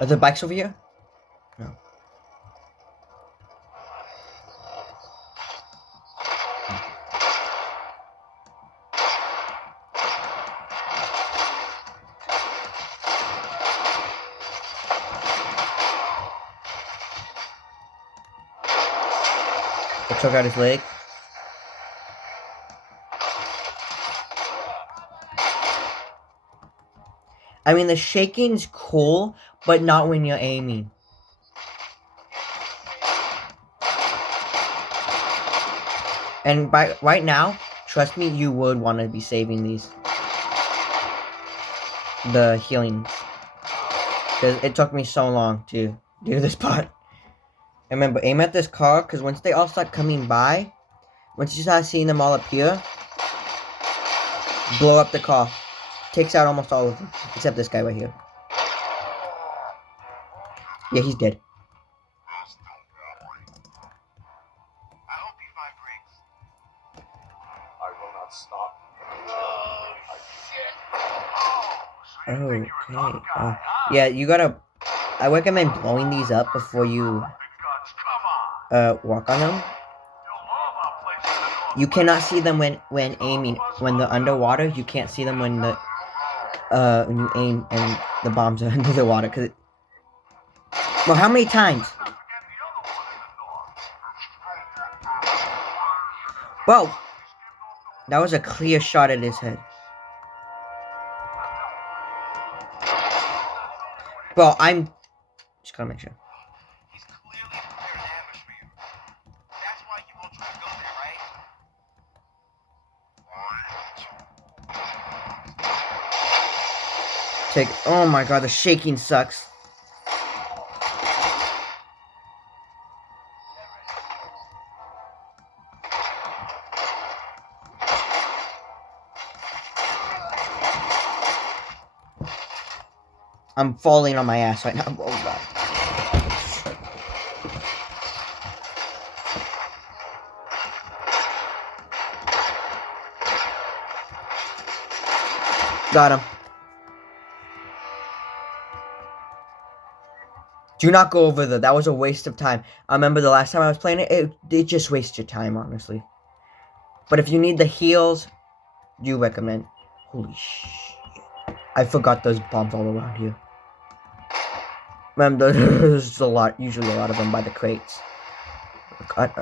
Are there bikes over here? No. I took out his leg. I mean, the shaking's cool, but not when you're aiming. And by right now, trust me, you would want to be saving these. The healing. Because it took me so long to do this part. And remember, aim at this car, because once they all start coming by, once you start seeing them all appear, blow up the car. Takes out almost all of them, except this guy right here. Yeah, he's dead. I hope you find Briggs. I will not stop until I Okay. Yeah, you gotta. I recommend blowing these up before you walk on them. You cannot see them when aiming. When they're underwater, you can't see them when you aim and the bombs are under the water. Cause well, how many times? Whoa! That was a clear shot at his head. Bro, I'm just gonna make sure. He's clearly prepared an ambush for you. That's why you won't try to go there, right? Oh my god, the shaking sucks. I'm falling on my ass right now. Oh god. Got him. Do not go over there. That was a waste of time. I remember the last time I was playing it just wastes your time, honestly. But if you need the heals, do recommend. Holy shit. I forgot there's bombs all around here. Remember, there's usually a lot of them by the crates.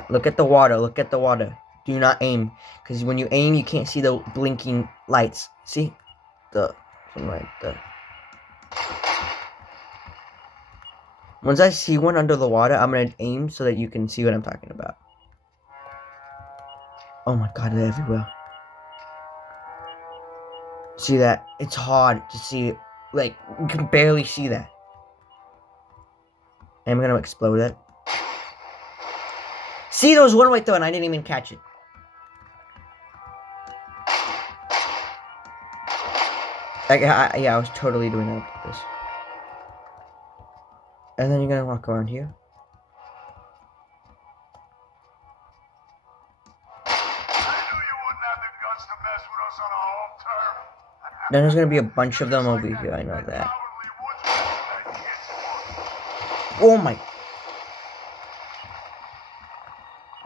Look at the water. Look at the water. Do not aim. Because when you aim, you can't see the blinking lights. See? The one right there. Once I see one under the water, I'm going to aim so that you can see what I'm talking about. Oh my god, they're everywhere. See that? It's hard to see it. Like, you can barely see that. And I'm going to explode it. See, there was one right there and I didn't even catch it. Yeah, I was totally doing that with this. And then you're gonna walk around here. Then there's gonna be a bunch of them over here, I know that. Oh my.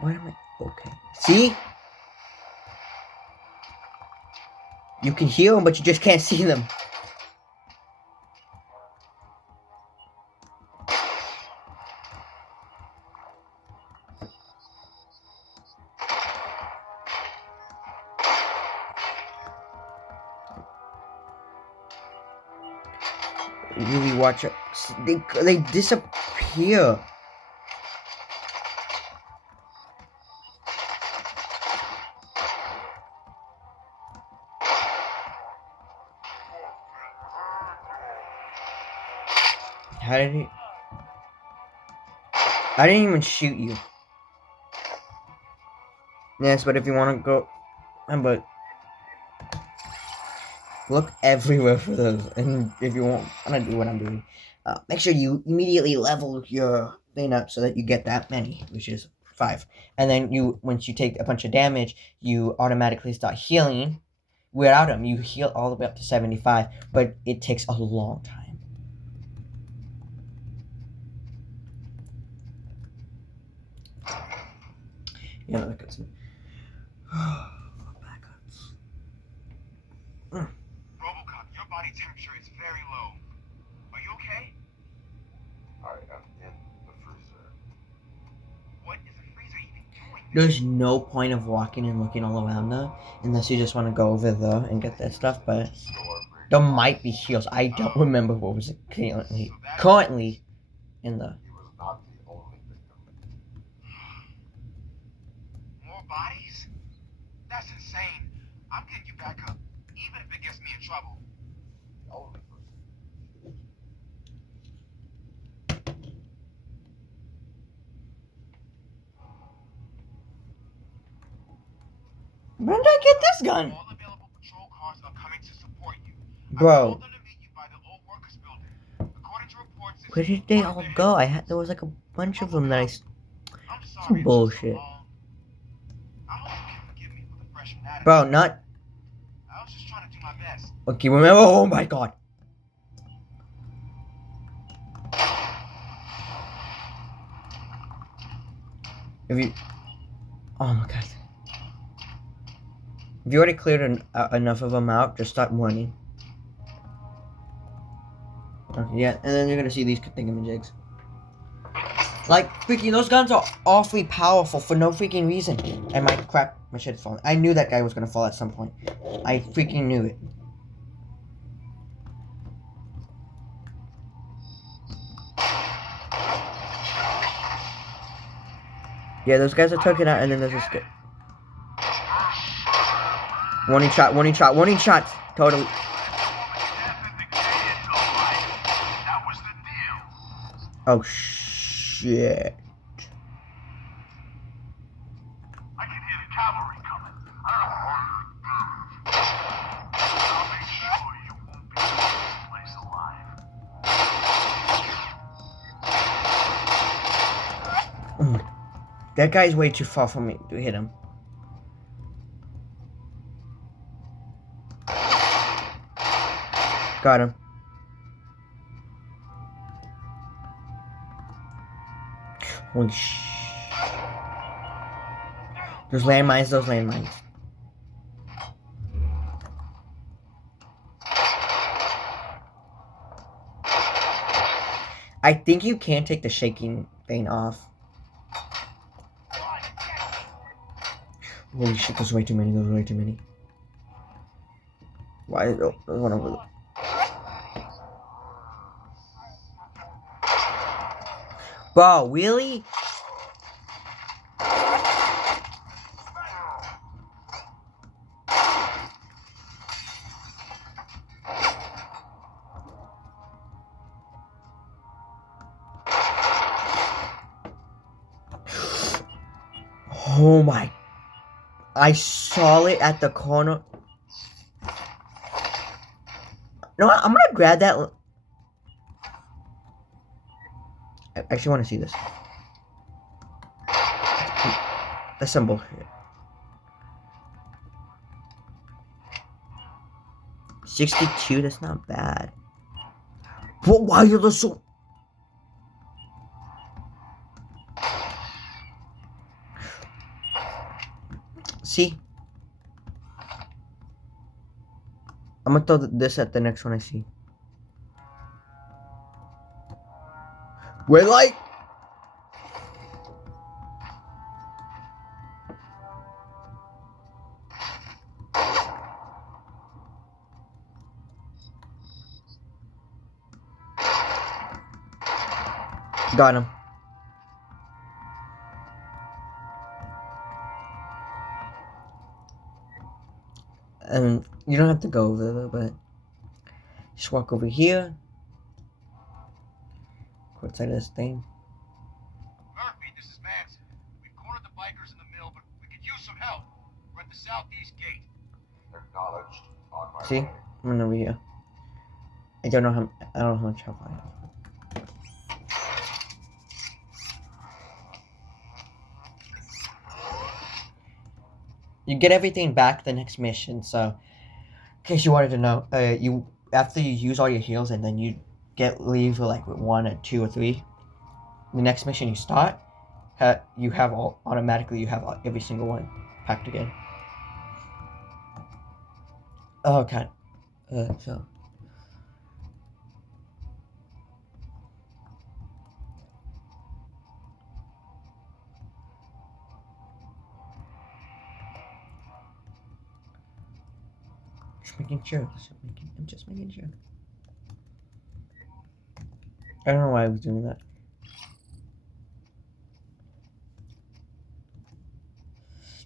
Why am I? Okay. See? You can hear them, but you just can't see them. Really watch it. They disappear. How did he? I didn't even shoot you. Yes, but if you want to go, but look everywhere for those, and if you want to do what I'm doing, make sure you immediately level your thing up so that you get that many, which is 5. And then once you take a bunch of damage, you automatically start healing. Without them, you heal all the way up to 75, but it takes a long time. Yeah, look at some backups. Robocop, your body temperature is very low. Are you okay? Alright, I'm in the freezer. What is a freezer even doing? There's no point of walking and looking all around there unless you just want to go over there and get that stuff, but there might be heals. I don't remember what was currently in the. He was not the only victim. More bodies? That's insane. I'm getting you back up, even if it gets me in trouble. The only person. Where did I get this gun? All available patrol cars are coming to support you. Bro. I told them to meet you by the old workers building. According to reports, Where did they all go? There was like a bunch of them that I. I'm sorry. Some bullshit. I hope you can forgive me for the fresh fanatic. Bro, not. I was just trying to do my best. Okay, remember. Oh my god. If you. Oh my god. If you already cleared enough of them out, just start running. Okay, yeah, and then you're gonna see these thingamajigs. Like, freaking, those guns are awfully powerful for no freaking reason. And my shit's falling. I knew that guy was gonna fall at some point. I freaking knew it. Yeah, those guys are took it out, and then there's this guy. Warning shot, warning shot, warning shot! Totally. That was the deal. Oh, shit. I can hear the cavalry coming. I'll make sure you won't be leaving this place alive. That guy's way too far from me to hit him. Got him. Holy sh! Those landmines, those landmines. I think you can take the shaking thing off. Holy shit, there's way too many, there's way too many. Why? Oh, there's one over there. Bro, really? Oh my. I saw it at the corner. No, I'm gonna grab that. I actually want to see this. That's some bullshit. 62, that's not bad. But why are there so... See? I'm gonna throw this at the next one I see. Red light! Got him. And you don't have to go over there, but just walk over here. Go outside of this thing. Murphy, this is Manson. We've cornered the bikers in the mill, but we could use some help. We're at the southeast gate. Acknowledged. On my See? way. I'm over here. I don't know how much help I have. You get everything back the next mission, so in case you wanted to know, you after you use all your heals and then you leave with like 1 or 2 or 3, the next mission you start, you have every single one packed again. Oh god. So just making sure. I'm just making sure. I don't know why I was doing that.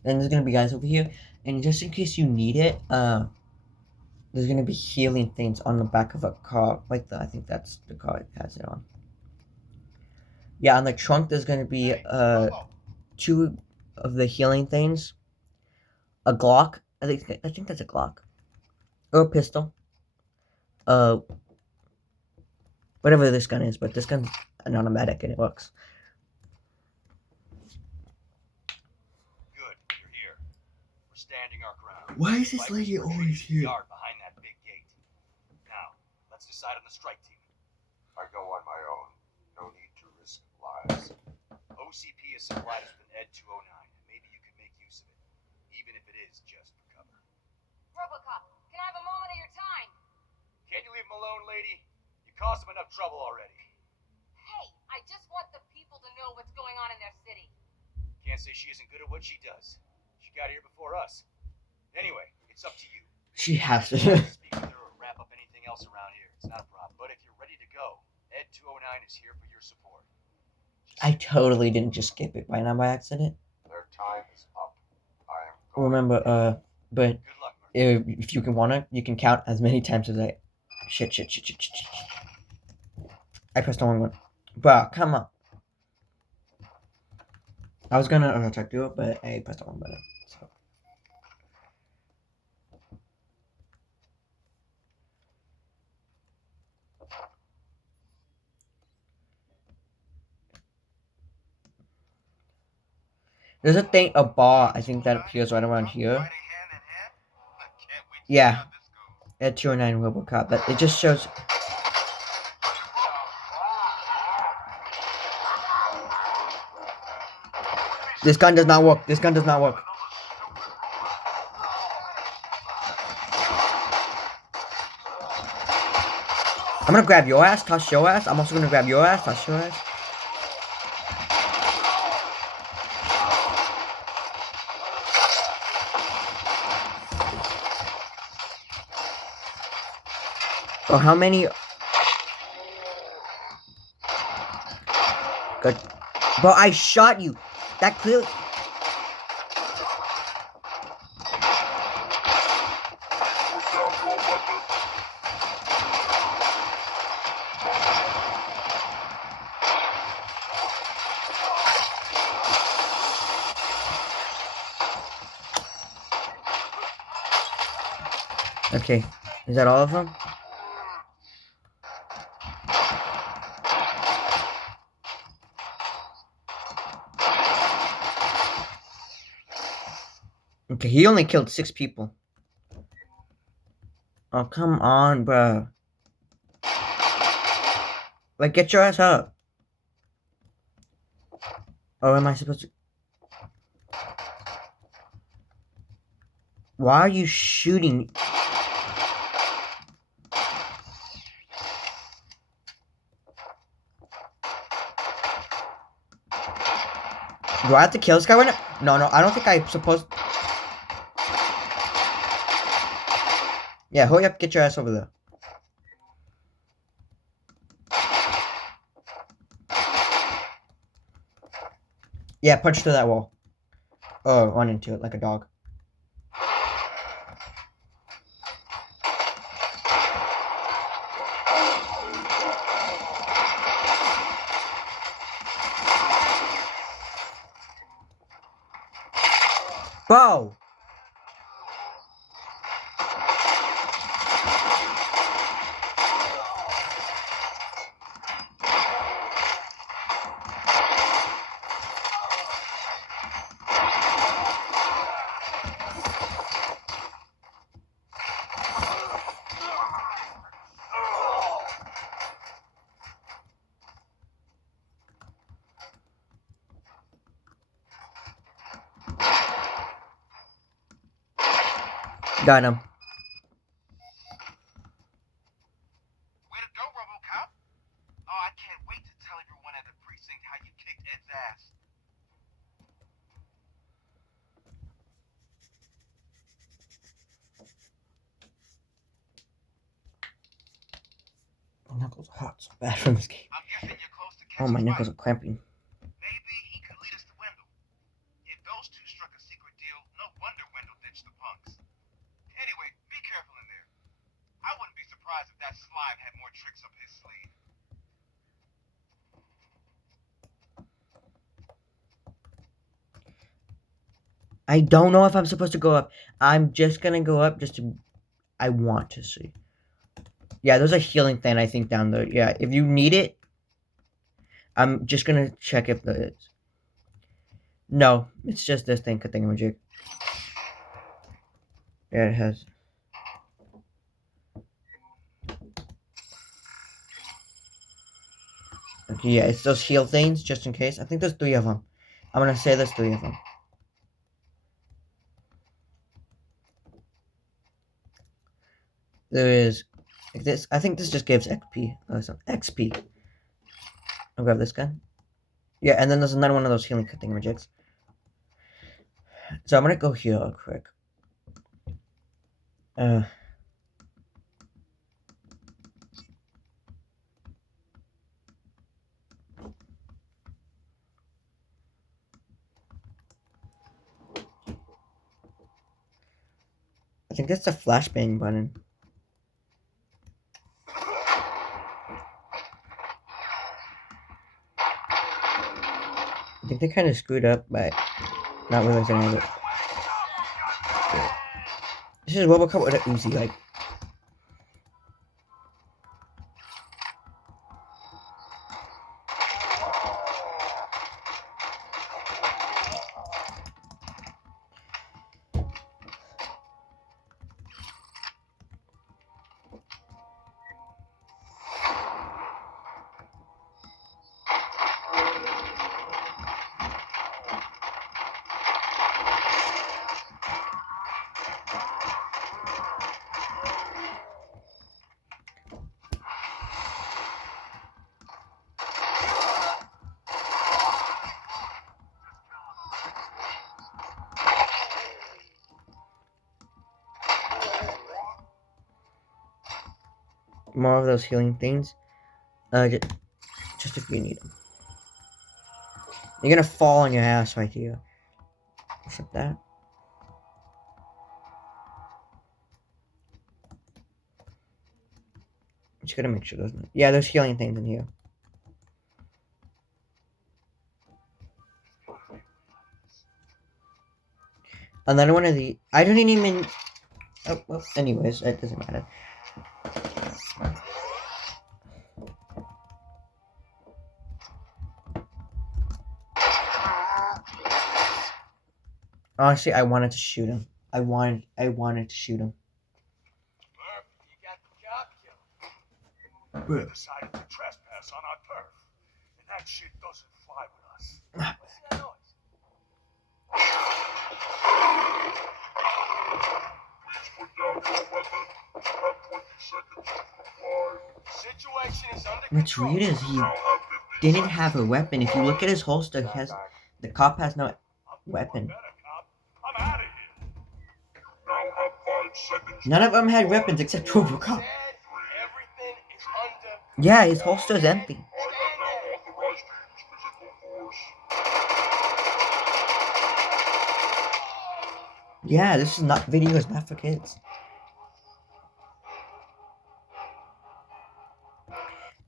Then there's gonna be guys over here, and just in case you need it, there's gonna be healing things on the back of a car, like I think that's the car it has it on. Yeah, on the trunk there's gonna be 2 of the healing things, a Glock. I think that's a Glock, or a pistol. Whatever this gun is, but this gun's an automatic and it works. Good, you're here. We're standing our ground. Why is this Bikers lady retreated always to the here? yard behind that Let's decide on the strike team. I go on my own. No need to risk lives. OCP has supplied us with an Ed 209. Maybe you can make use of it, even if it is just for cover. Robocop, can I have a moment of your time? Can't you leave him alone, lady? You caused him enough trouble already. Hey, I just want the people to know what's going on in their city. Can't say she isn't good at what she does. She got here before us. Anyway, it's up to you. She has to. Speak with her or wrap up anything else around here. It's not a problem. But if you're ready to go, Ed 209 is here for your support. I totally didn't just skip it by now by accident. Their time is up. I am going. Remember, but Good luck, if Murphy. you can wanna, you can count as many times as I. Shit. I pressed the wrong one. Bro, come on. I was gonna try to do it, but I pressed the wrong button. So. There's a thing, a bar, I think that appears right around here. Fighting hand in hand? I can't wait to see Yeah. how this goes. At 209 Robocop, but it just shows. This gun does not work. This gun does not work. I'm gonna grab your ass, toss your ass. I'm also gonna grab your ass, toss your ass. Oh, how many? Good. Bro, I shot you. That clearly. Okay, is that all of them? Okay, he only killed 6 people. Oh, come on, bro. Like, get your ass up. Oh, am I supposed to? Why are you shooting? Do I have to kill this guy right now? No, I don't think I'm supposed. Yeah, hurry up, get your ass over there. Yeah, punch through that wall. Or run into it like a dog. Bro! Got him. Way to go, RoboCop. Oh, I can't wait to tell everyone at the precinct how you kicked Ed's ass. My knuckles are hot so bad from this game. I'm guessing you're close to Oh, catching my knuckles fire. are cramping. Maybe he could lead us to Wendell. If those two struck a secret deal, no wonder Wendell ditched the punks. Anyway, be careful in there. I wouldn't be surprised if that slime had more tricks up his sleeve. I don't know if I'm supposed to go up. I'm just gonna go up just to. I want to see. Yeah, there's a healing thing I think down there. Yeah, if you need it, I'm just gonna check if there is. No, it's just this thing, thingamajig. Yeah, it has. Okay, yeah, it's those heal things, just in case. I think there's 3 of them. I'm gonna say there's 3 of them. There is like this. I think this just gives XP. XP. I'll grab this gun. Yeah, and then there's another one of those healing thingamajigs. So I'm gonna go here real quick. I think that's the flashbang button. I think they kind of screwed up by not realizing I was. This is Robocop with an Uzi, like. More of those healing things. Just if you need them. You're gonna fall on your ass right here. Except that. Just gotta make sure there's no. Yeah, there's healing things in here. Another one of the. I don't even. Oh, well, anyways, it doesn't matter. Honestly, I wanted to shoot him. I wanted to shoot him. Murph, you got the job killer. They decided to trespass on our turf. And that shit doesn't fly with us. What's that noise? Situation is under What's control. weird is he didn't have a weapon. If you look at his holster, he has the cop has no weapon. I'm out of here. None of them had weapons except Robocop. Everything is under. Yeah, his holster's empty. Yeah, this is not video. It's not for kids.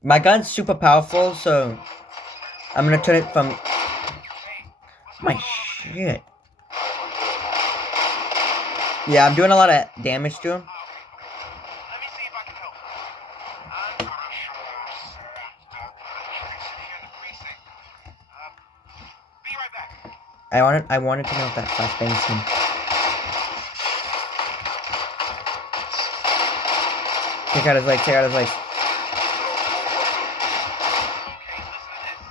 My gun's super powerful, so I'm gonna turn it from. My shit. Yeah, I'm doing a lot of damage to him. Let me see if I can help. I'm not sure. In the precinct. Be right back. I wanted to know if that flashbang thing. Take out his leg. Take out his leg. Okay, listen to this.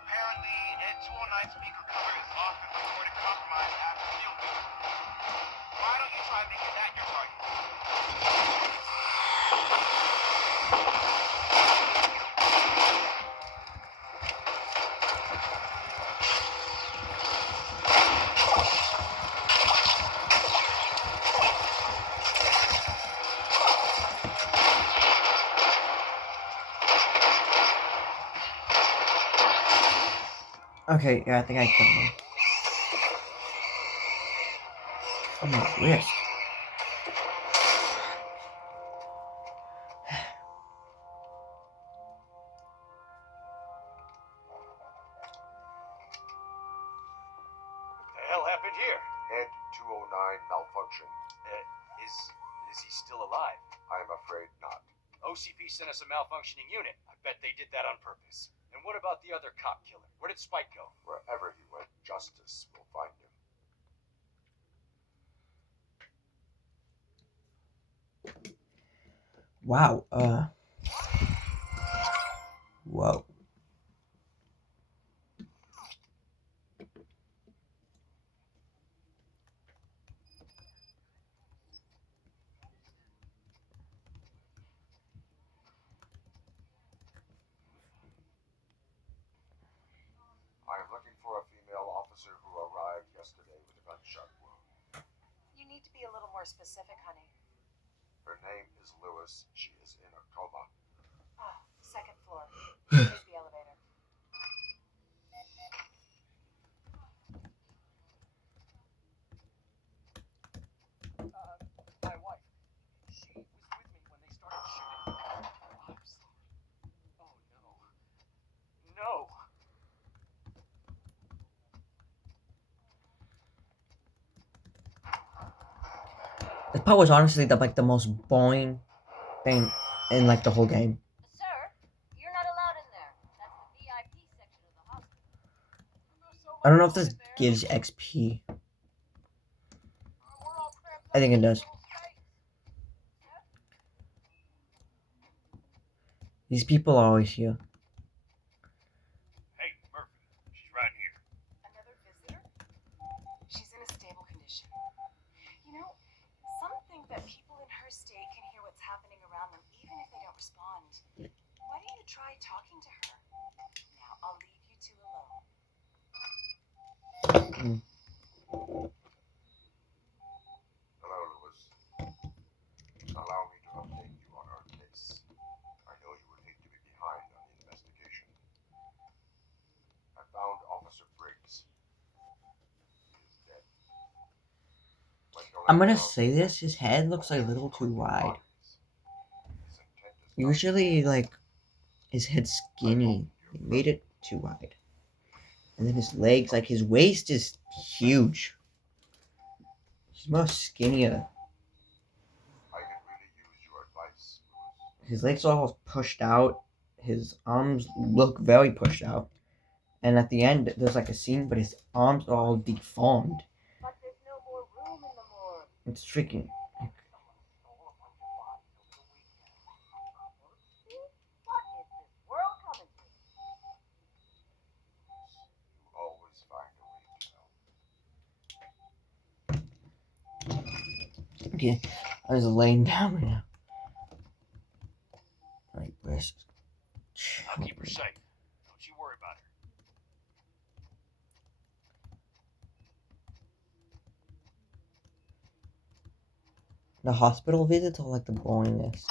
Apparently, Ed 209 speaker cover is off and recorded compromise after field visit. Why don't you try making that your target? Okay, yeah, I think I killed him. Oh my wrist. The hell happened here? Ed 209 malfunction. Is he still alive? I am afraid not. OCP sent us a malfunctioning unit. I bet they did that on purpose. And what about the other cop killer? Where did Spike go? Wherever he went, justice will find him. Wow. Whoa. looking for a female officer who arrived yesterday with a gunshot wound. You need to be a little more specific, honey. Her name is Lewis. She is in a coma. Ah, second floor. Use the elevator. My wife. She was with me when they started shooting. Oh, I'm sorry. Oh, no. No. This part was honestly the most boring thing in like the whole game. Sir, you're not allowed in there. That's the VIP section of the hospital. I don't know if this gives XP. I think it does. These people are always here. Hey, Murphy, she's right here. Another visitor? She's in a stable condition. You know, some think that people in her state can hear what's happening around them even if they don't respond. Why don't you try talking to her? Now, I'll leave you two alone. Hello, Lewis. Allow me to update you on our case. I know you would hate to be behind on the investigation. I found Officer Briggs. He is dead. I'm gonna say this, his head looks like a little too wide. Usually, like, his head's skinny. He made it too wide. And then his legs, like, his waist is huge. He's more skinnier. I can really use your advice, Lewis. His legs are all pushed out. His arms look very pushed out. And at the end, there's like a scene, but his arms are all deformed. But there's no more room in the morgue. It's freaking. What is this world coming to? You always find a way to help. Okay, I was laying down right now. Like this. I'll keep her safe. Don't you worry about her. The hospital visits are like the boringest.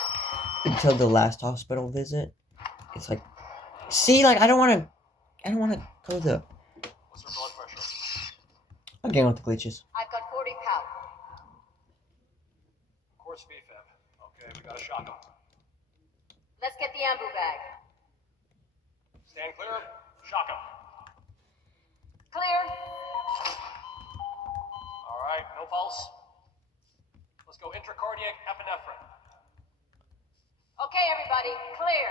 Until the last hospital visit, it's like, see, like I don't want to go there. What's her blood pressure? Again with the glitches. I've got 40 pounds. Course VFib. Okay, we got a shock 'em. Let's get the ambu bag. Stand clear. Shock 'em. Clear. All right, no pulse. Let's go intracardiac epinephrine. Okay, everybody, clear.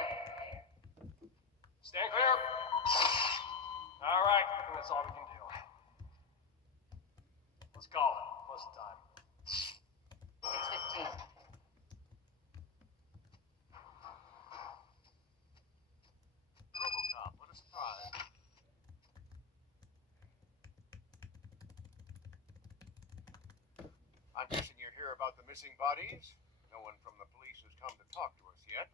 Stand clear. All right, I think that's all we can do. Let's call it. What's the time? 6:15. Robocop, what a surprise. I'm guessing you're here about the missing bodies? No one from the police has come to talk to us yet.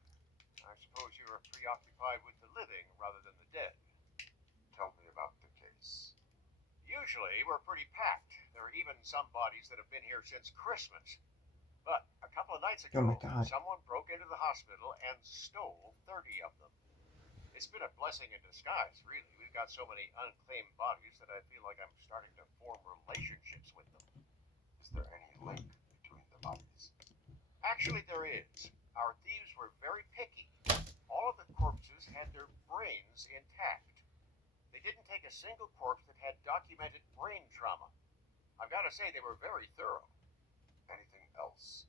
I suppose you are preoccupied with the living rather than the dead. Tell me about the case. Usually, we're pretty packed. There are even some bodies that have been here since Christmas. But a couple of nights ago, Oh my God. someone broke into the hospital and stole 30 of them. It's been a blessing in disguise, really. We've got so many unclaimed bodies that I feel like I'm starting to form relationships with them. Is there any link between the bodies? Actually, there is. Our thieves were very picky. All of the corpses had their brains intact. They didn't take a single corpse that had documented brain trauma. I've got to say, they were very thorough. Anything else?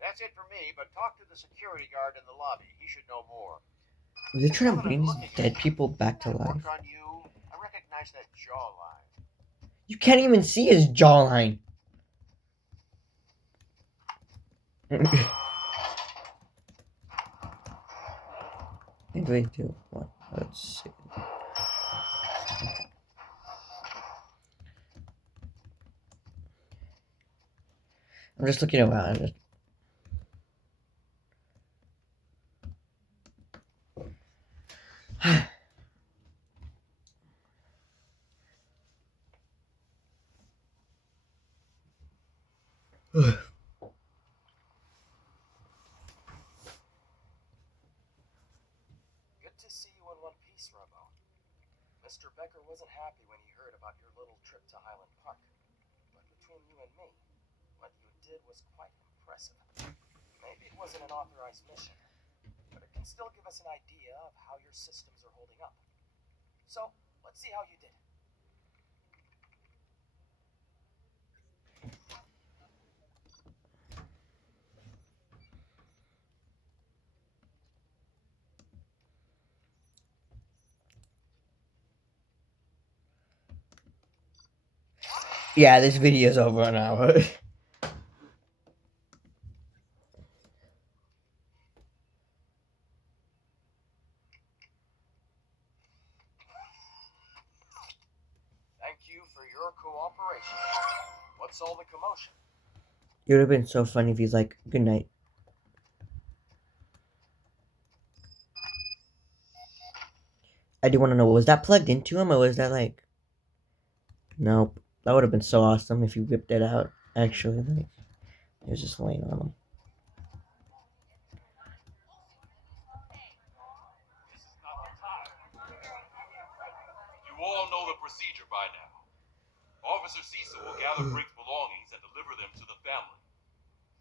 That's it for me, but talk to the security guard in the lobby. He should know more. Are they trying to bring these dead people back to life? Work on you. I recognize that jawline. You can't even see his jawline. In 3, 2, 1. Let's see. I'm just looking around. Good to see you in one piece, Robo. Mr. Becker wasn't happy when he heard about your little trip to Highland Park. But between you and me, what you did was quite impressive. Maybe it wasn't an authorized mission, but it can still give us an idea of how your systems are holding up. So, let's see how you did. Yeah, this video is over an hour. Thank you for your cooperation. What's all the commotion? It would have been so funny if he's like, good night. I do want to know, was that plugged into him or was that like... Nope. That would have been so awesome if you whipped it out. Actually, like, it was just laying on him. This is not the time. You all know the procedure by now. Officer Cecil will gather Briggs' belongings and deliver them to the family.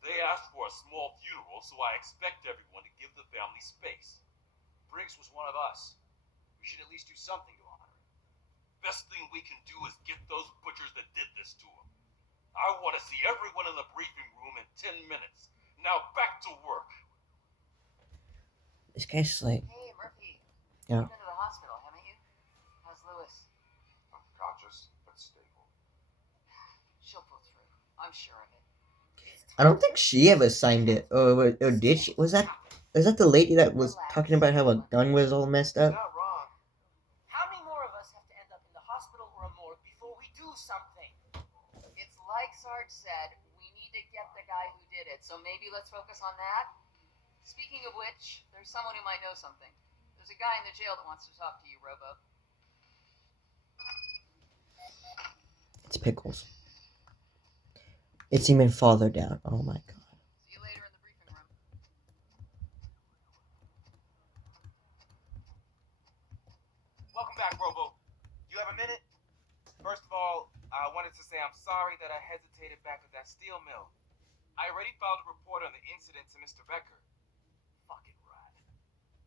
They asked for a small funeral, so I expect everyone to give the family space. Briggs was one of us. We should at least do something to honor him. Best thing we can do is get those butchers that did this to him. I want to see everyone in the briefing room in 10 minutes. Now back to work. This guy's like... Hey, Murphy. Yeah. You've been to the hospital, haven't you? How's Lewis? Unconscious, but stable. She'll pull through. I'm sure of it. I don't think she ever signed it. Or did she? Was that the lady that was talking about how a gun was all messed up? You're not wrong. How many more of us have to end up in the hospital or a morgue before we do something? It's like Sarge said, we need to get the guy who did it, so maybe let's focus on that. Speaking of which, there's someone who might know something. There's a guy in the jail that wants to talk to you, Robo. It's Pickles. It's even farther down. Oh my god. See you later in the briefing room. Welcome back, Robo. You have a minute? First of all, I wanted to say I'm sorry that I hesitated back at that steel mill. I already filed a report on the incident to Mr. Becker. Fucking rat.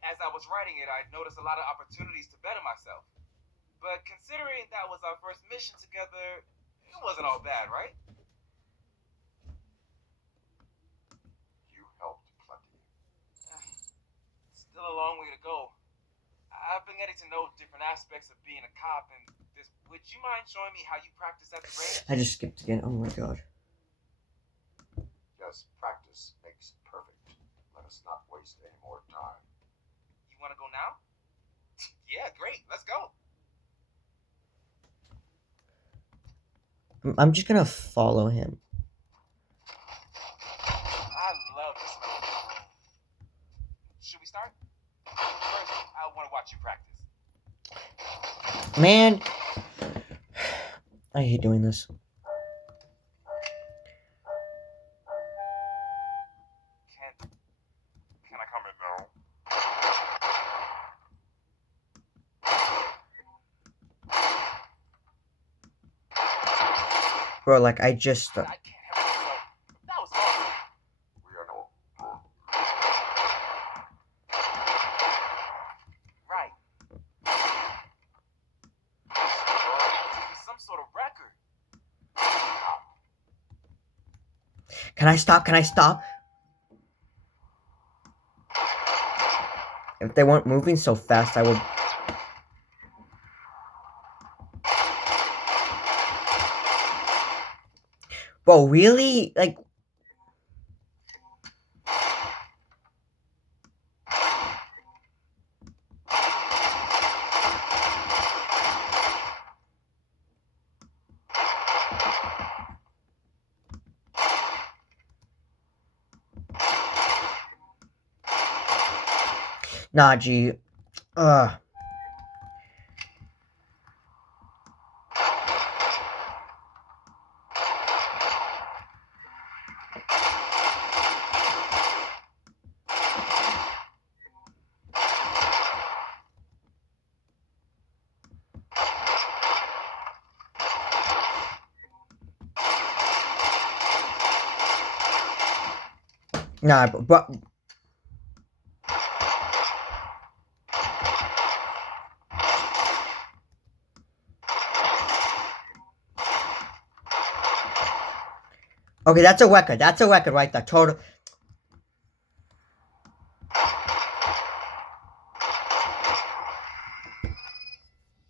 As I was writing it, I noticed a lot of opportunities to better myself. But considering that was our first mission together, it wasn't all bad, right? You helped plenty. Still a long way to go. I've been getting to know different aspects of being a cop, and would you mind showing me how you practice at the range? I just skipped again. Oh my god. Yes, practice makes perfect. Let us not waste any more time. You want to go now? Yeah, great. Let's go. I'm just gonna follow him. I love the smell of cologne. Should we start? First, I want to watch you practice. Man. I hate doing this. Can I come in now? Bro, like, I just... I can't help myself. That was awesome. We are no. Right. Some sort of record. Can I stop? Can I stop? If they weren't moving so fast, I would... Bro, really? Like... Nah, G. Ugh. Nah, but okay, that's a record. That's a record right there. Total.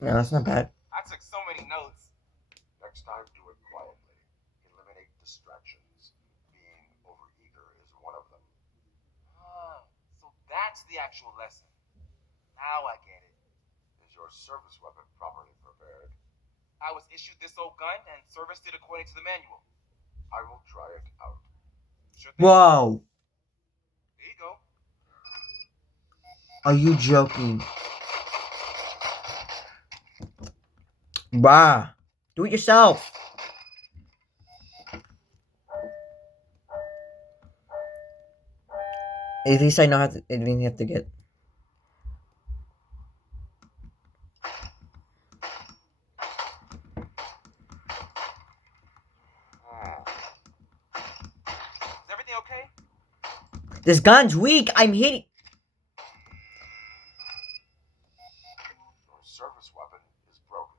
No, that's not bad. I took so many notes. Next time, do it quietly. Eliminate distractions. Being overeager is one of them. So that's the actual lesson. Now I get it. Is your service weapon properly prepared? I was issued this old gun and serviced it according to the manual. I will try it out. Sure thing. Whoa. There you go. Are you joking? Bah. Do it yourself. At least I know how to. I didn't have to get. Is everything okay? This gun's weak. I'm hitting. Your service weapon is broken.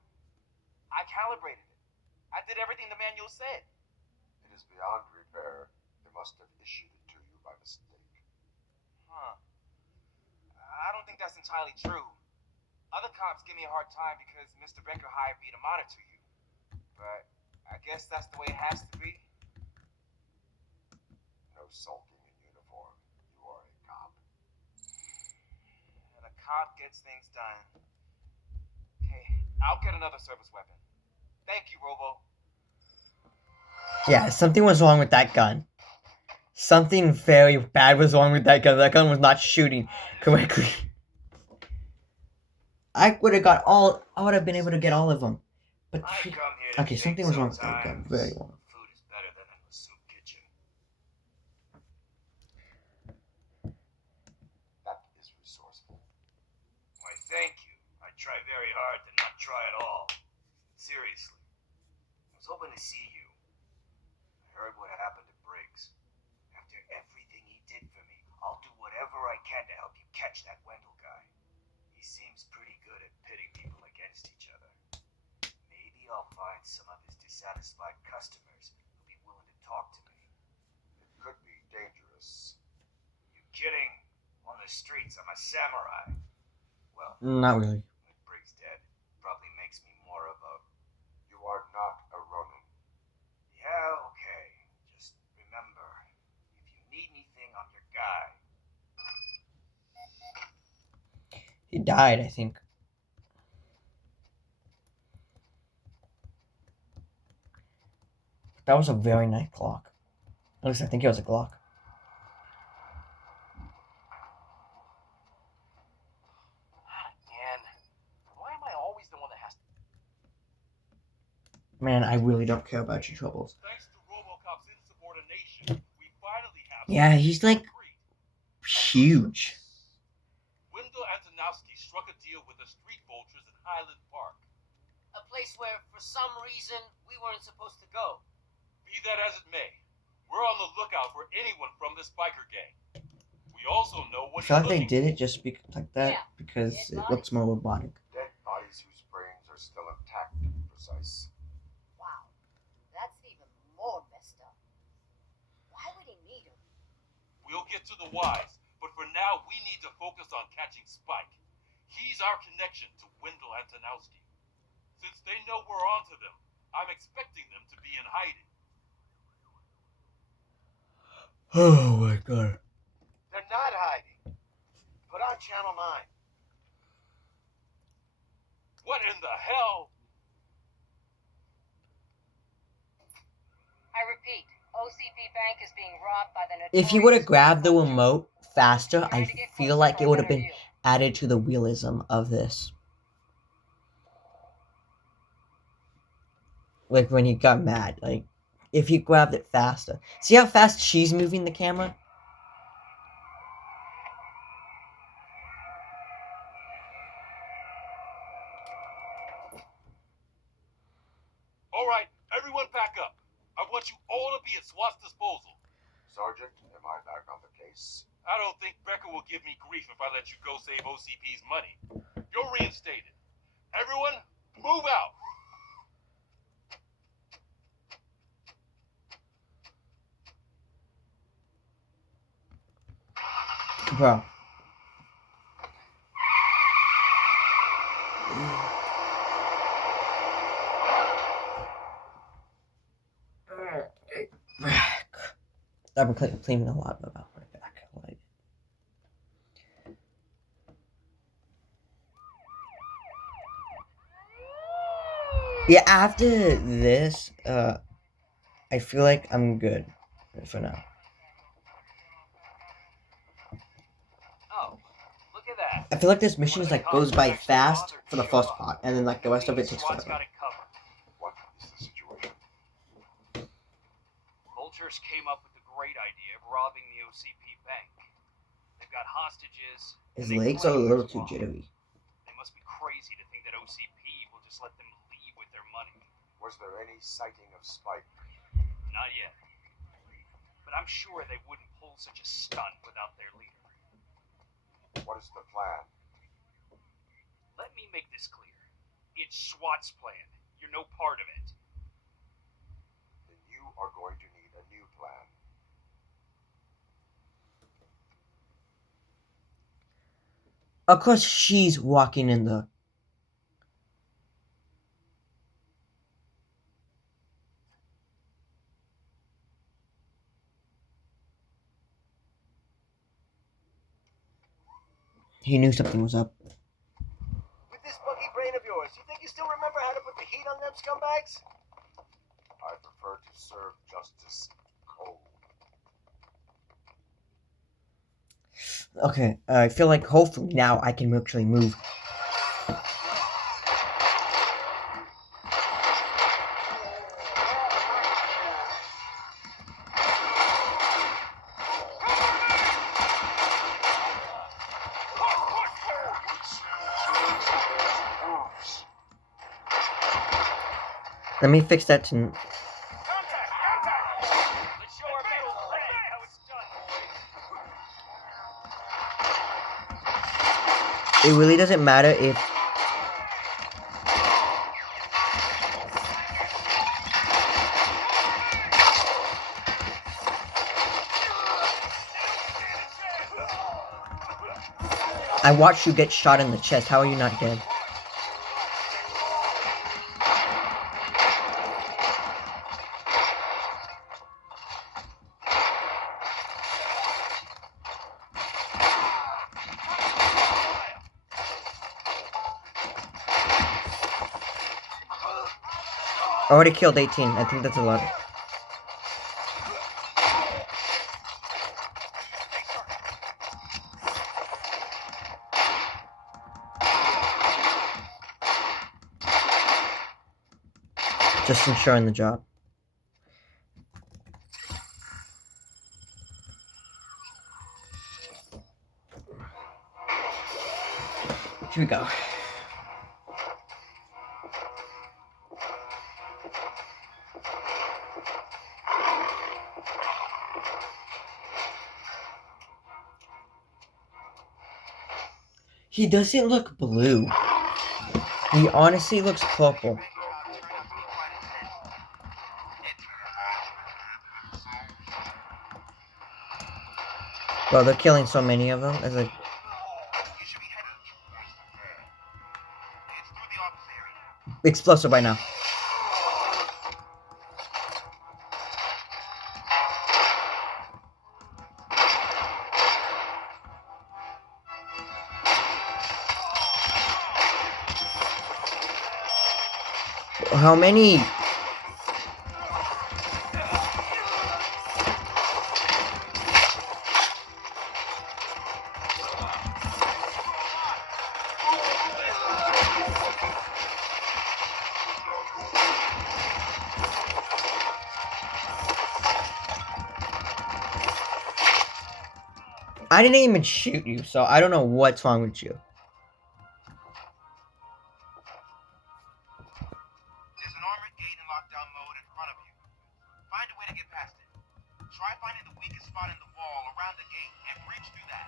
I calibrated it. I did everything the manual said. It is beyond repair. They must have issued it to you by mistake. Huh. I don't think that's entirely true. Other cops give me a hard time because Mr. Becker hired me to monitor you. But I guess that's the way it has to be. No sulking in uniform. You are a cop. And a cop gets things done. Okay, I'll get another service weapon. Thank you, Robo. Yeah, something was wrong with that gun. Something very bad was wrong with that gun. That gun was not shooting correctly. I would have got all. I would have been able to get all of them. But okay, something was wrong with that gun. Very wrong. Food is better than in the soup kitchen. That is resourceful. Why, thank you. I try very hard to not try at all. Seriously. I was hoping to see you. I heard what happened to Briggs. After everything he did for me, I'll do whatever I can to help you catch that Wendell guy. He seems pretty good at pitting people against each other. Maybe I'll find some of his dissatisfied customers who'll be willing to talk to me. It could be dangerous. You kidding? On the streets, I'm a samurai. Well, Not really. with Briggs dead, probably makes me more of a... You are not a Ronin. Yeah, okay. Just remember, if you need anything, I'm your guy. He died, I think. That was a very nice clock. At least I think it was a clock. And why am I always the one that has to... Man, I really don't care about your troubles. Thanks to RoboCop's insubordination, we finally have. Yeah, he's like huge. Wendell Antonowski struck a deal with the street vultures in Highland Park. A place where, for some reason, we weren't supposed to go. Be that as it may, we're on the lookout for anyone from this biker gang. We also know I what feel he's like they looking did it just like that Yeah. because Dead it bodies. looks more robotic. Dead bodies whose brains are still intact, to be precise. Wow, that's even more messed up. Why would he need him? We'll get to the whys, but for now we need to focus on catching Spike. He's our connection to Wendell Antonowski. Since they know we're onto them, I'm expecting them to be in hiding. Oh my god. They're not hiding. Put on Channel 9. What in the hell? I repeat, OCP Bank is being robbed by the If he would have notorious grabbed the vultures. remote faster, Try I to get feel closer like for it a would have better been view. added to the realism of this. Like when he got mad, like if he grabbed it faster. See how fast she's moving the camera? All right, everyone back up. I want you all to be at SWAT's disposal. Sergeant, am I back on the case. I don't think Becker will give me grief if I let you go save OCP's money. You're reinstated. Everyone, move out. Bro. I've been claiming a lot about my back. Like, yeah, after this, I feel like I'm good for now. Oh, look at that. I feel like this mission is like goes by fast for the first part, and then like the rest of it takes SWAT's forever. got it covered. What is the situation? Vultures came up with the great idea of robbing the OCP bank. They've got hostages. His and they legs are a claim little there's too law. jittery. They must be crazy to think that OCP will just let them leave with their money. Was there any sighting of Spike? Not yet. But I'm sure they wouldn't pull such a stunt without their leader. What is the plan? Let me make this clear. It's SWAT's plan. You're no part of it. Then you are going to need a new plan. Of course, she's walking in the. He knew something was up. With this buggy brain of yours, you think you still remember how to put the heat on them scumbags? I prefer to serve justice cold. Okay, I feel like hopefully now I can actually move. Let me fix that to. Let's show our metal play how it's done. It really doesn't matter if. I watched you get shot in the chest. How are you not dead? I already killed 18. I think that's a lot. Just ensuring the job. Here we go. He doesn't look blue. He honestly looks purple. Well, they're killing so many of them. It's like You should be headed. It's through the office area. explosive right now. How many? I didn't even shoot you, so I don't know what's wrong with you. There's an armored gate in lockdown mode in front of you. Find a way to get past it. Try finding find the weakest spot in the wall around the gate and breach through that.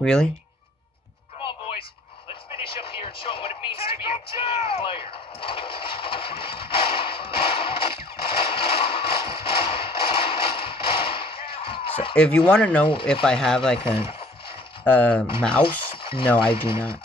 Really? Come on, boys. Let's finish up here and show them what it means to be a team player. So if you want to know if I have like a mouse, no, I do not.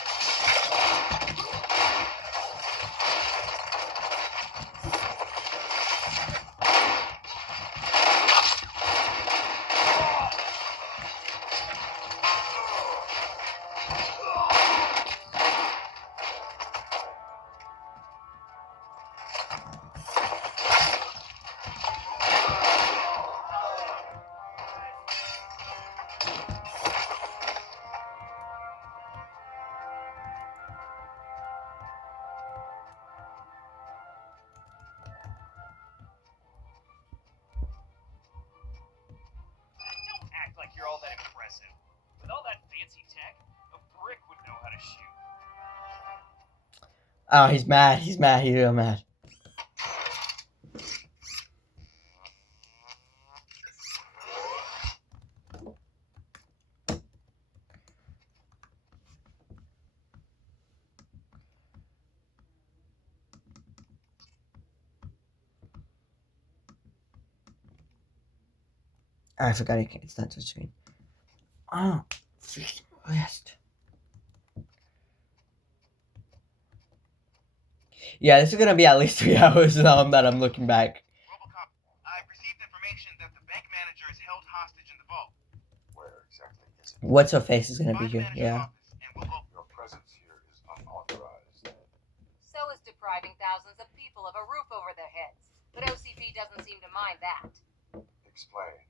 Don't act like you're all that impressive. With all that fancy tech, a brick would know how to shoot. Oh, he's mad. He's mad. He's real mad. I forgot it's not touchscreen. Oh, freaking list. Yeah, this is gonna be at least 3 hours that I'm looking back. Robocop, I've received information that the bank manager is held hostage in the vault. Where exactly is it? What's her face is gonna be Find here. manager's Yeah. office, and we'll go. Your presence here is unauthorized. So is depriving thousands of people of a roof over their heads. But OCP doesn't seem to mind that. Explain.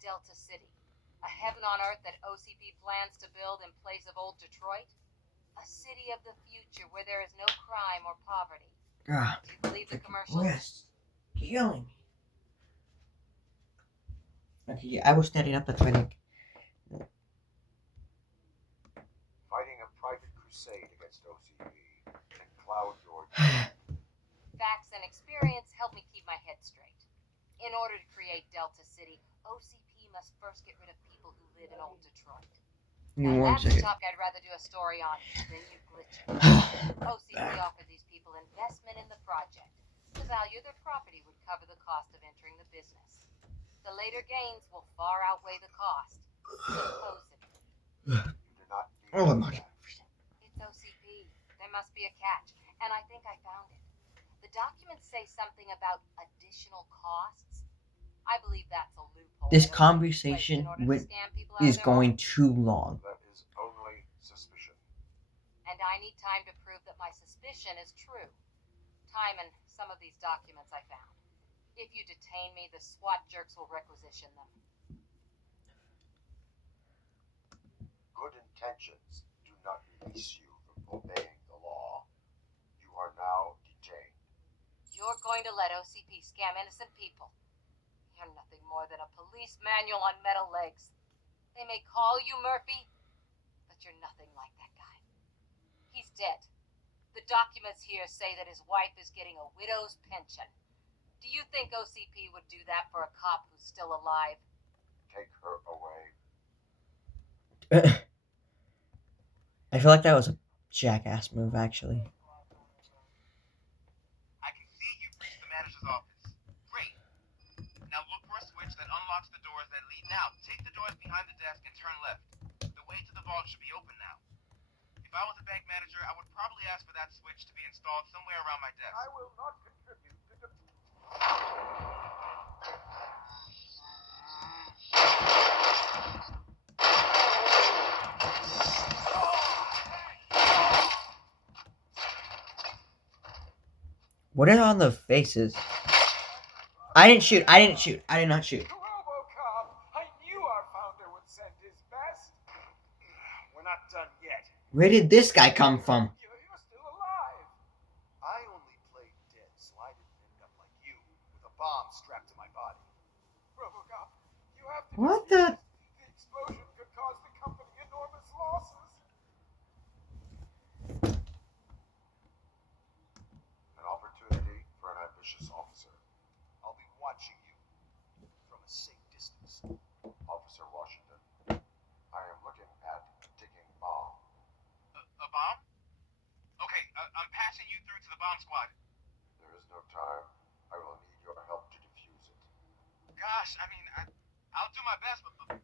Delta City. A heaven on earth that OCP plans to build in place of old Detroit? A city of the future where there is no crime or poverty. God, Do you believe the commercials? list. Killing me. Okay, yeah, I was standing up. That's why I think. Fighting a private crusade against OCP can cloud your Facts and experience help me keep my head straight. In order to create Delta City, OCP must first get rid of people who live in old Detroit. Now that's the topic I'd rather do a story on than you glitching. OCP offered these people investment in the project. The value of their property would cover the cost of entering the business. The later gains will far outweigh the cost. Supposedly. You do not need Oh my that. It's OCP. There must be a catch, and I think I found it. The documents say something about additional costs. I believe that's a loophole. This that OCP conversation placed in order to with scam people out of is their going homes. too long. That is only suspicion. And I need time to prove that my suspicion is true. Time and some of these documents I found. If you detain me, the SWAT jerks will requisition them. Good intentions do not release you from obeying the law. You are now detained. You're going to let OCP scam innocent people. You're nothing more than a police manual on metal legs. They may call you Murphy, but you're nothing like that guy. He's dead. The documents here say that his wife is getting a widow's pension. Do you think OCP would do that for a cop who's still alive? Take her away. I feel like that was a jackass move, actually. I can see you've reached the manager's office. Great. Now look for a switch that unlocks the doors that lead. Now, take the doors behind the desk and turn left. The way to the vault should be open now. If I was a bank manager, I would probably ask for that switch to be installed somewhere around my desk. I will not contribute to the... What are on the faces? I didn't shoot. I didn't shoot. I did not shoot. RoboCop! I knew our founder would send his best. We're not done yet. Where did this guy come from? You're still alive. I only played dead, so I didn't end up like you, with a bomb strapped to my body. RoboCop, you have to What do the? this. squad. There is no time. I will need your help to defuse it. Gosh, I mean, I'll do my best, but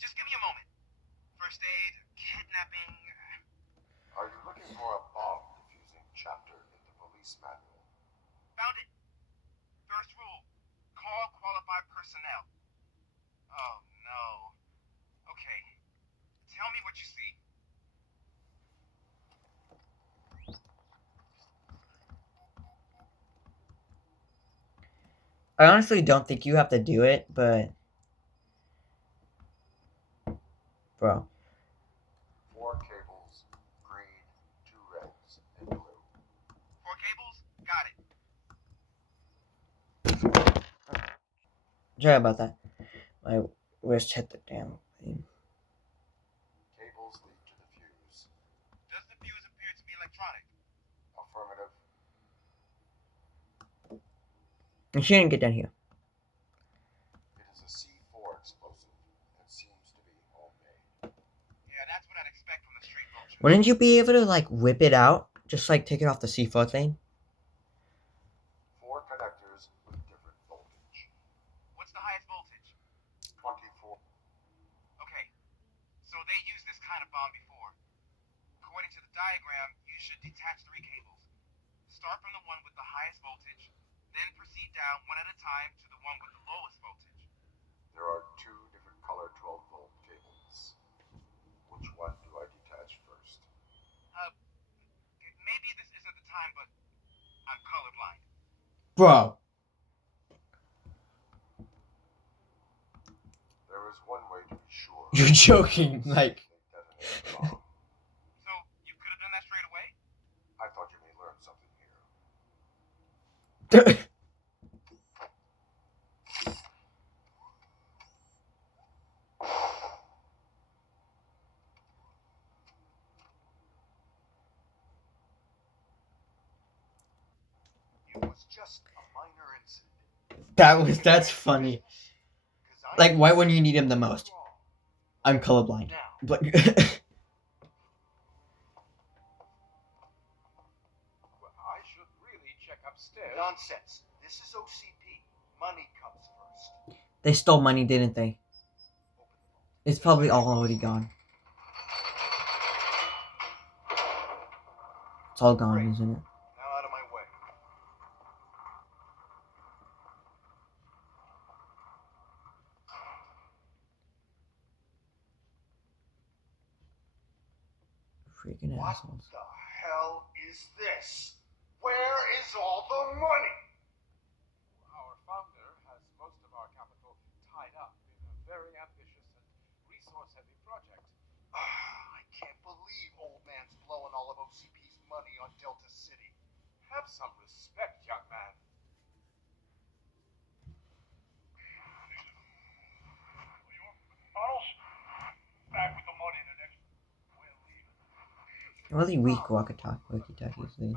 just give me a moment. First aid, kidnapping. Are you looking for a bomb defusing chapter in the police manual? Found it. First rule, call qualified personnel. Oh, no. Okay, tell me what you see. I honestly don't think you have to do it, but bro. 4 cables, green, 2 reds, and blue. 4 cables? Got it. Sorry about that. My wrist hit the damn thing. Cables lead to the fuse. Does the fuse appear to be electronic? Affirmative. You shouldn't get down here. It is a C4 explosive and seems to be homemade. Yeah, that's what I'd expect from the street vultures. Wouldn't you be able to like whip it out? Just like take it off the C4 thing? 4 connectors with different voltage. What's the highest voltage? 24. Okay, so they used this kind of bomb before. According to the diagram, you should detach 3 cables. Start from the one with the highest voltage, then proceed down one at a time to the one with the lowest voltage. There are 2 different color 12-volt cables. Which one do I detach first? Maybe this isn't the time, but I'm colorblind. Bro. There is one way to be sure. You're joking, like. So, you could have done that straight away? I thought you may learn something here. It was just a minor incident. That's funny. Like, why when you need him the most? I'm colorblind. But I should really check upstairs. Nonsense. This is OCP. Money comes first. they stole money, didn't they? Open the vault. It's probably all already gone. It's all gone, isn't it? Now out of my way. Freaking What assholes. the hell is this? Where is all the money? Our founder has most of our capital tied up in a very ambitious and resource-heavy project. I can't believe old man's blowing all of OCP's money on Delta City. Have some respect, young man. Bottles? Back with the money the next. We'll leave. Really weak walkie-talkies, these.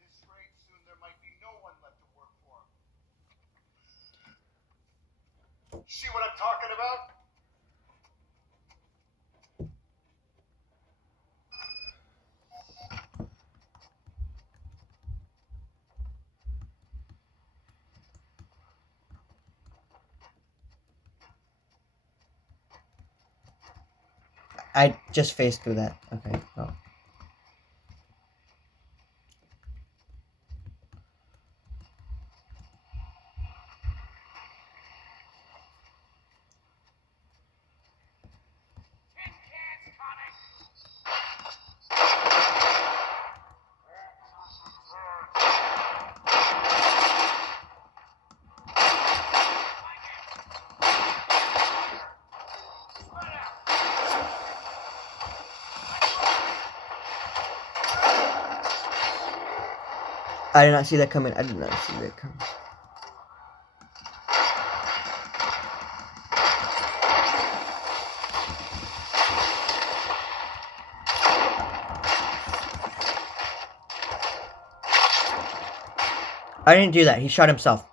This rain soon there might be no one left to work for him. See what I'm talking about? I just phased through that. Okay. Oh. I did not see that coming. I did not see that coming. I didn't do that. He shot himself.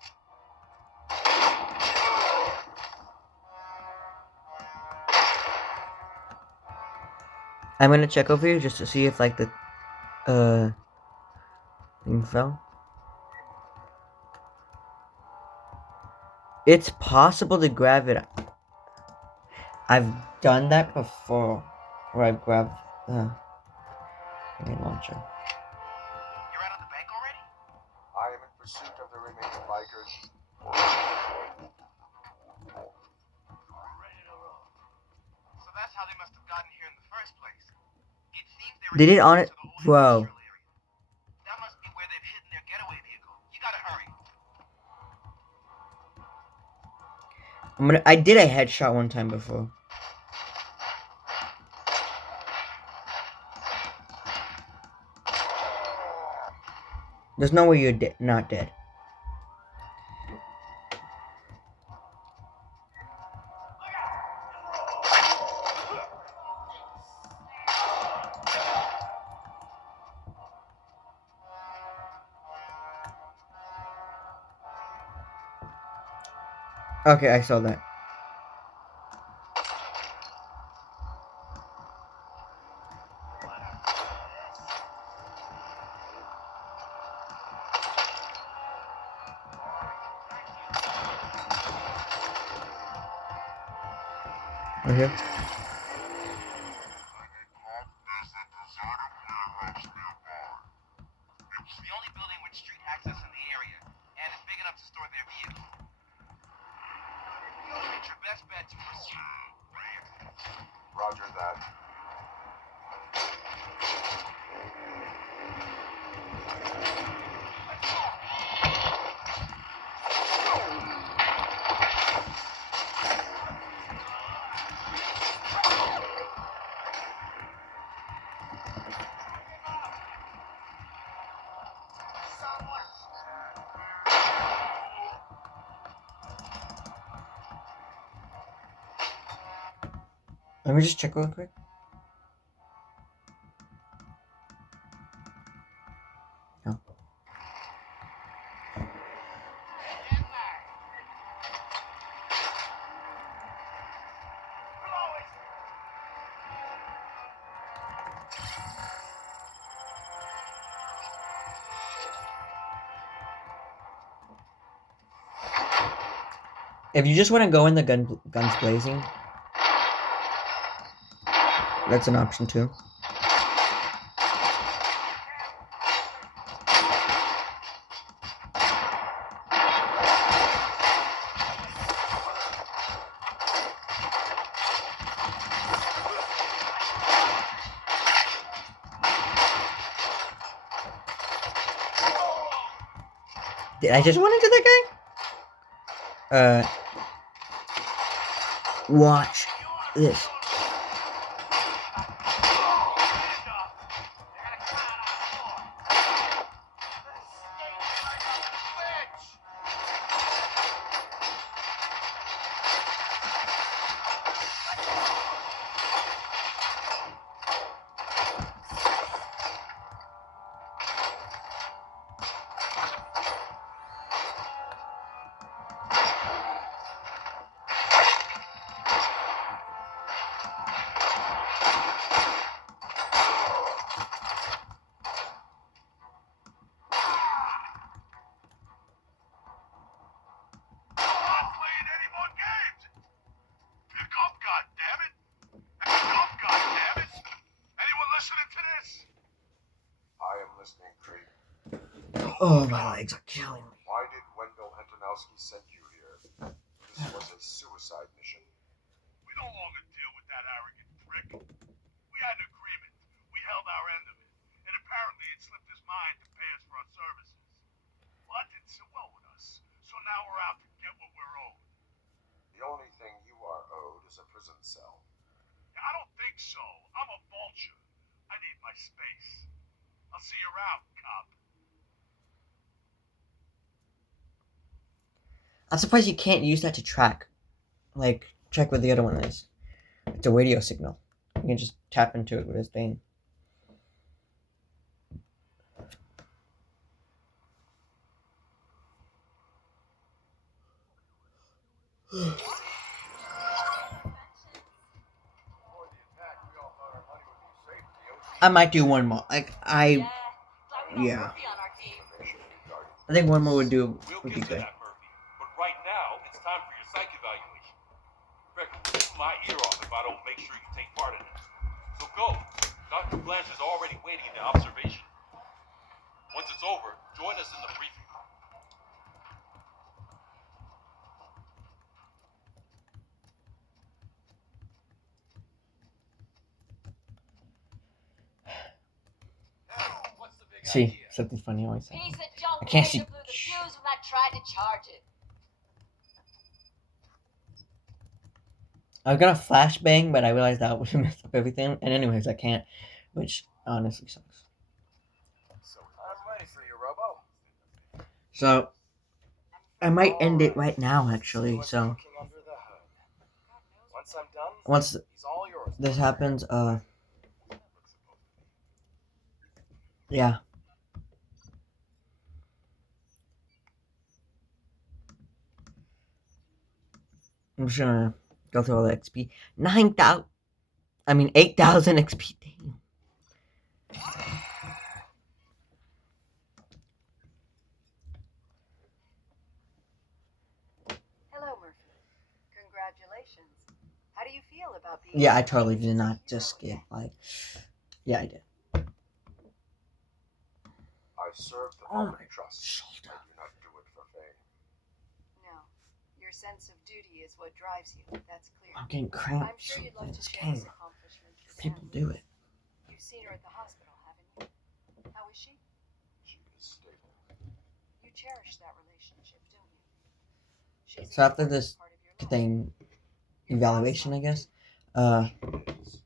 I'm gonna check over here just to see if like the Thing fell. It's possible to grab it. I've done that before, where I've grabbed the grenade launcher. You're out of the bank already? I am in pursuit of the remaining bikers. So that's how they must have gotten here in the first place. It seems they were Did it on heading it? to the old Whoa. industrial area. That must be where they've hidden their getaway vehicle. You gotta hurry. I did a headshot one time before. There's no way you're not dead. Okay, I saw that. Right here. It's the only building with street access in the area, and it's big enough to store their vehicle. It's your best bet to pursue. Roger that. Let me just check real quick. No. If you just want to go in the guns blazing, that's an option too. Did I just run into that guy? Watch this. Oh, my legs are killing me. Why did Wendell Antonowski send you here? This was a suicide mission. We no longer deal with that arrogant prick. We had an agreement. We held our end of it. And apparently it slipped his mind to pay us for our services. Well, that didn't sit well with us. So now we're out to get what we're owed. The only thing you are owed is a prison cell. I don't think so. I'm a vulture. I need my space. I'll see you around, cop. I'm surprised you can't use that to track. Like, check what the other one is. It's a radio signal. You can just tap into it with his thing. I might do one more. Like, yeah. On our team. I think one more would We'll would be get to good. that, Murphy. But right now, it's time for your psych evaluation. Rebecca, keep my ear off if I don't make sure you take part in it. So go. Dr. Blanche is already waiting in the observation room. Once it's over, join us in the briefing room. What's the big See, idea? something funny always Piece happens. of junk I can't laser see. blew the fuse when I tried to charge it. I was gonna flashbang, but I realized that would mess up everything. And anyways, I can't, which honestly sucks. So I'm ready for you, Robo. So I might end it Alright, right now, let's see actually. what's So cooking under the hood. Once I'm done, once he's all yours. this happens, yeah. I'm just gonna go through all the XP. 9,000. I mean, 8,000 XP. Damn. Hello, Murphy. Congratulations. How do you feel about being? Yeah, I totally did not just skip. Like, yeah, I did. I serve the Oh public my trust. shoulder. I do not do it for fame. No, your sense of duty is what drives you. That's clear. I'm getting I'm cramps sure you'd love in to this share this game. accomplishment with People Sam do Lewis. it. You've seen her at the hospital, haven't you? How is she? She is stable. You cherish that relationship, don't you? She's So an after important this part of your life. thing Your evaluation, I past life, guess, She is.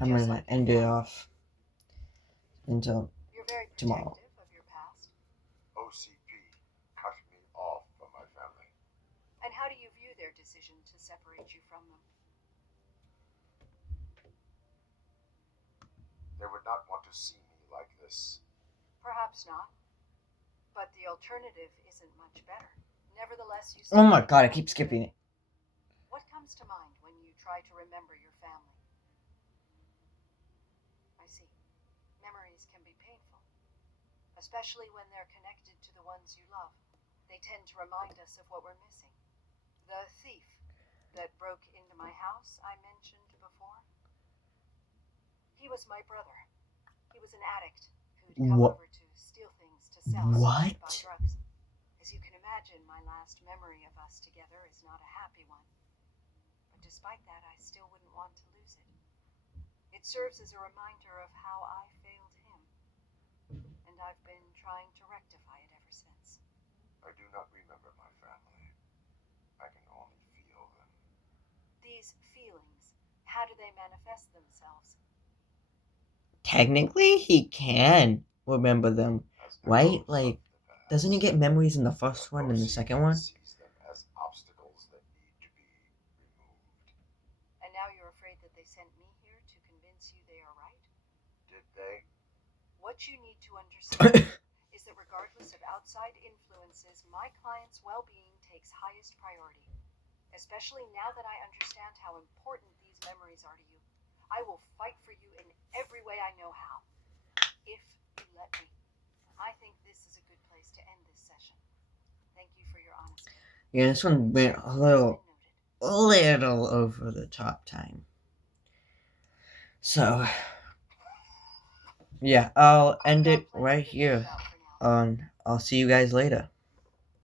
I'm Just gonna like your end it father. off until too. You're very tomorrow. protective of your past. OCP cut me off from my family. And how do you view their decision to separate you from them? They would not want to see me like this. Perhaps not. But the alternative isn't much better. Nevertheless, you Oh still my need god, I to keep skipping it. What comes to mind when you try to remember your family? I see. Memories can be painful, especially when they're connected to the ones you love. They tend to remind us of what we're missing. The thief that broke into my house I mentioned before. He was my brother. He was an addict who'd come What? over to steal things to sell so he could buy What? drugs. As you can imagine, my last memory of us together is not a happy one. But despite that, I still wouldn't want to lose it. It serves as a reminder of how I failed him. And I've been trying to rectify it ever since. I do not remember my family. I can only feel them. These feelings, how do they manifest themselves? Technically, he can remember them, As right? echoes Like, of the past. doesn't he get memories in the first one and the OCP second one? sees them as obstacles that need to be removed. And now you're afraid that they sent me here to convince you they are right? Did they? What you need to understand is that regardless of outside influences, my client's well-being takes highest priority. Especially now that I understand how important these memories are to you. I will fight for you in every way I know how. If you let me. I think this is a good place to end this session. Thank you for your honesty. Yeah, this one went a little over the top time. So, yeah, I'll end it right here. I'll see you guys later.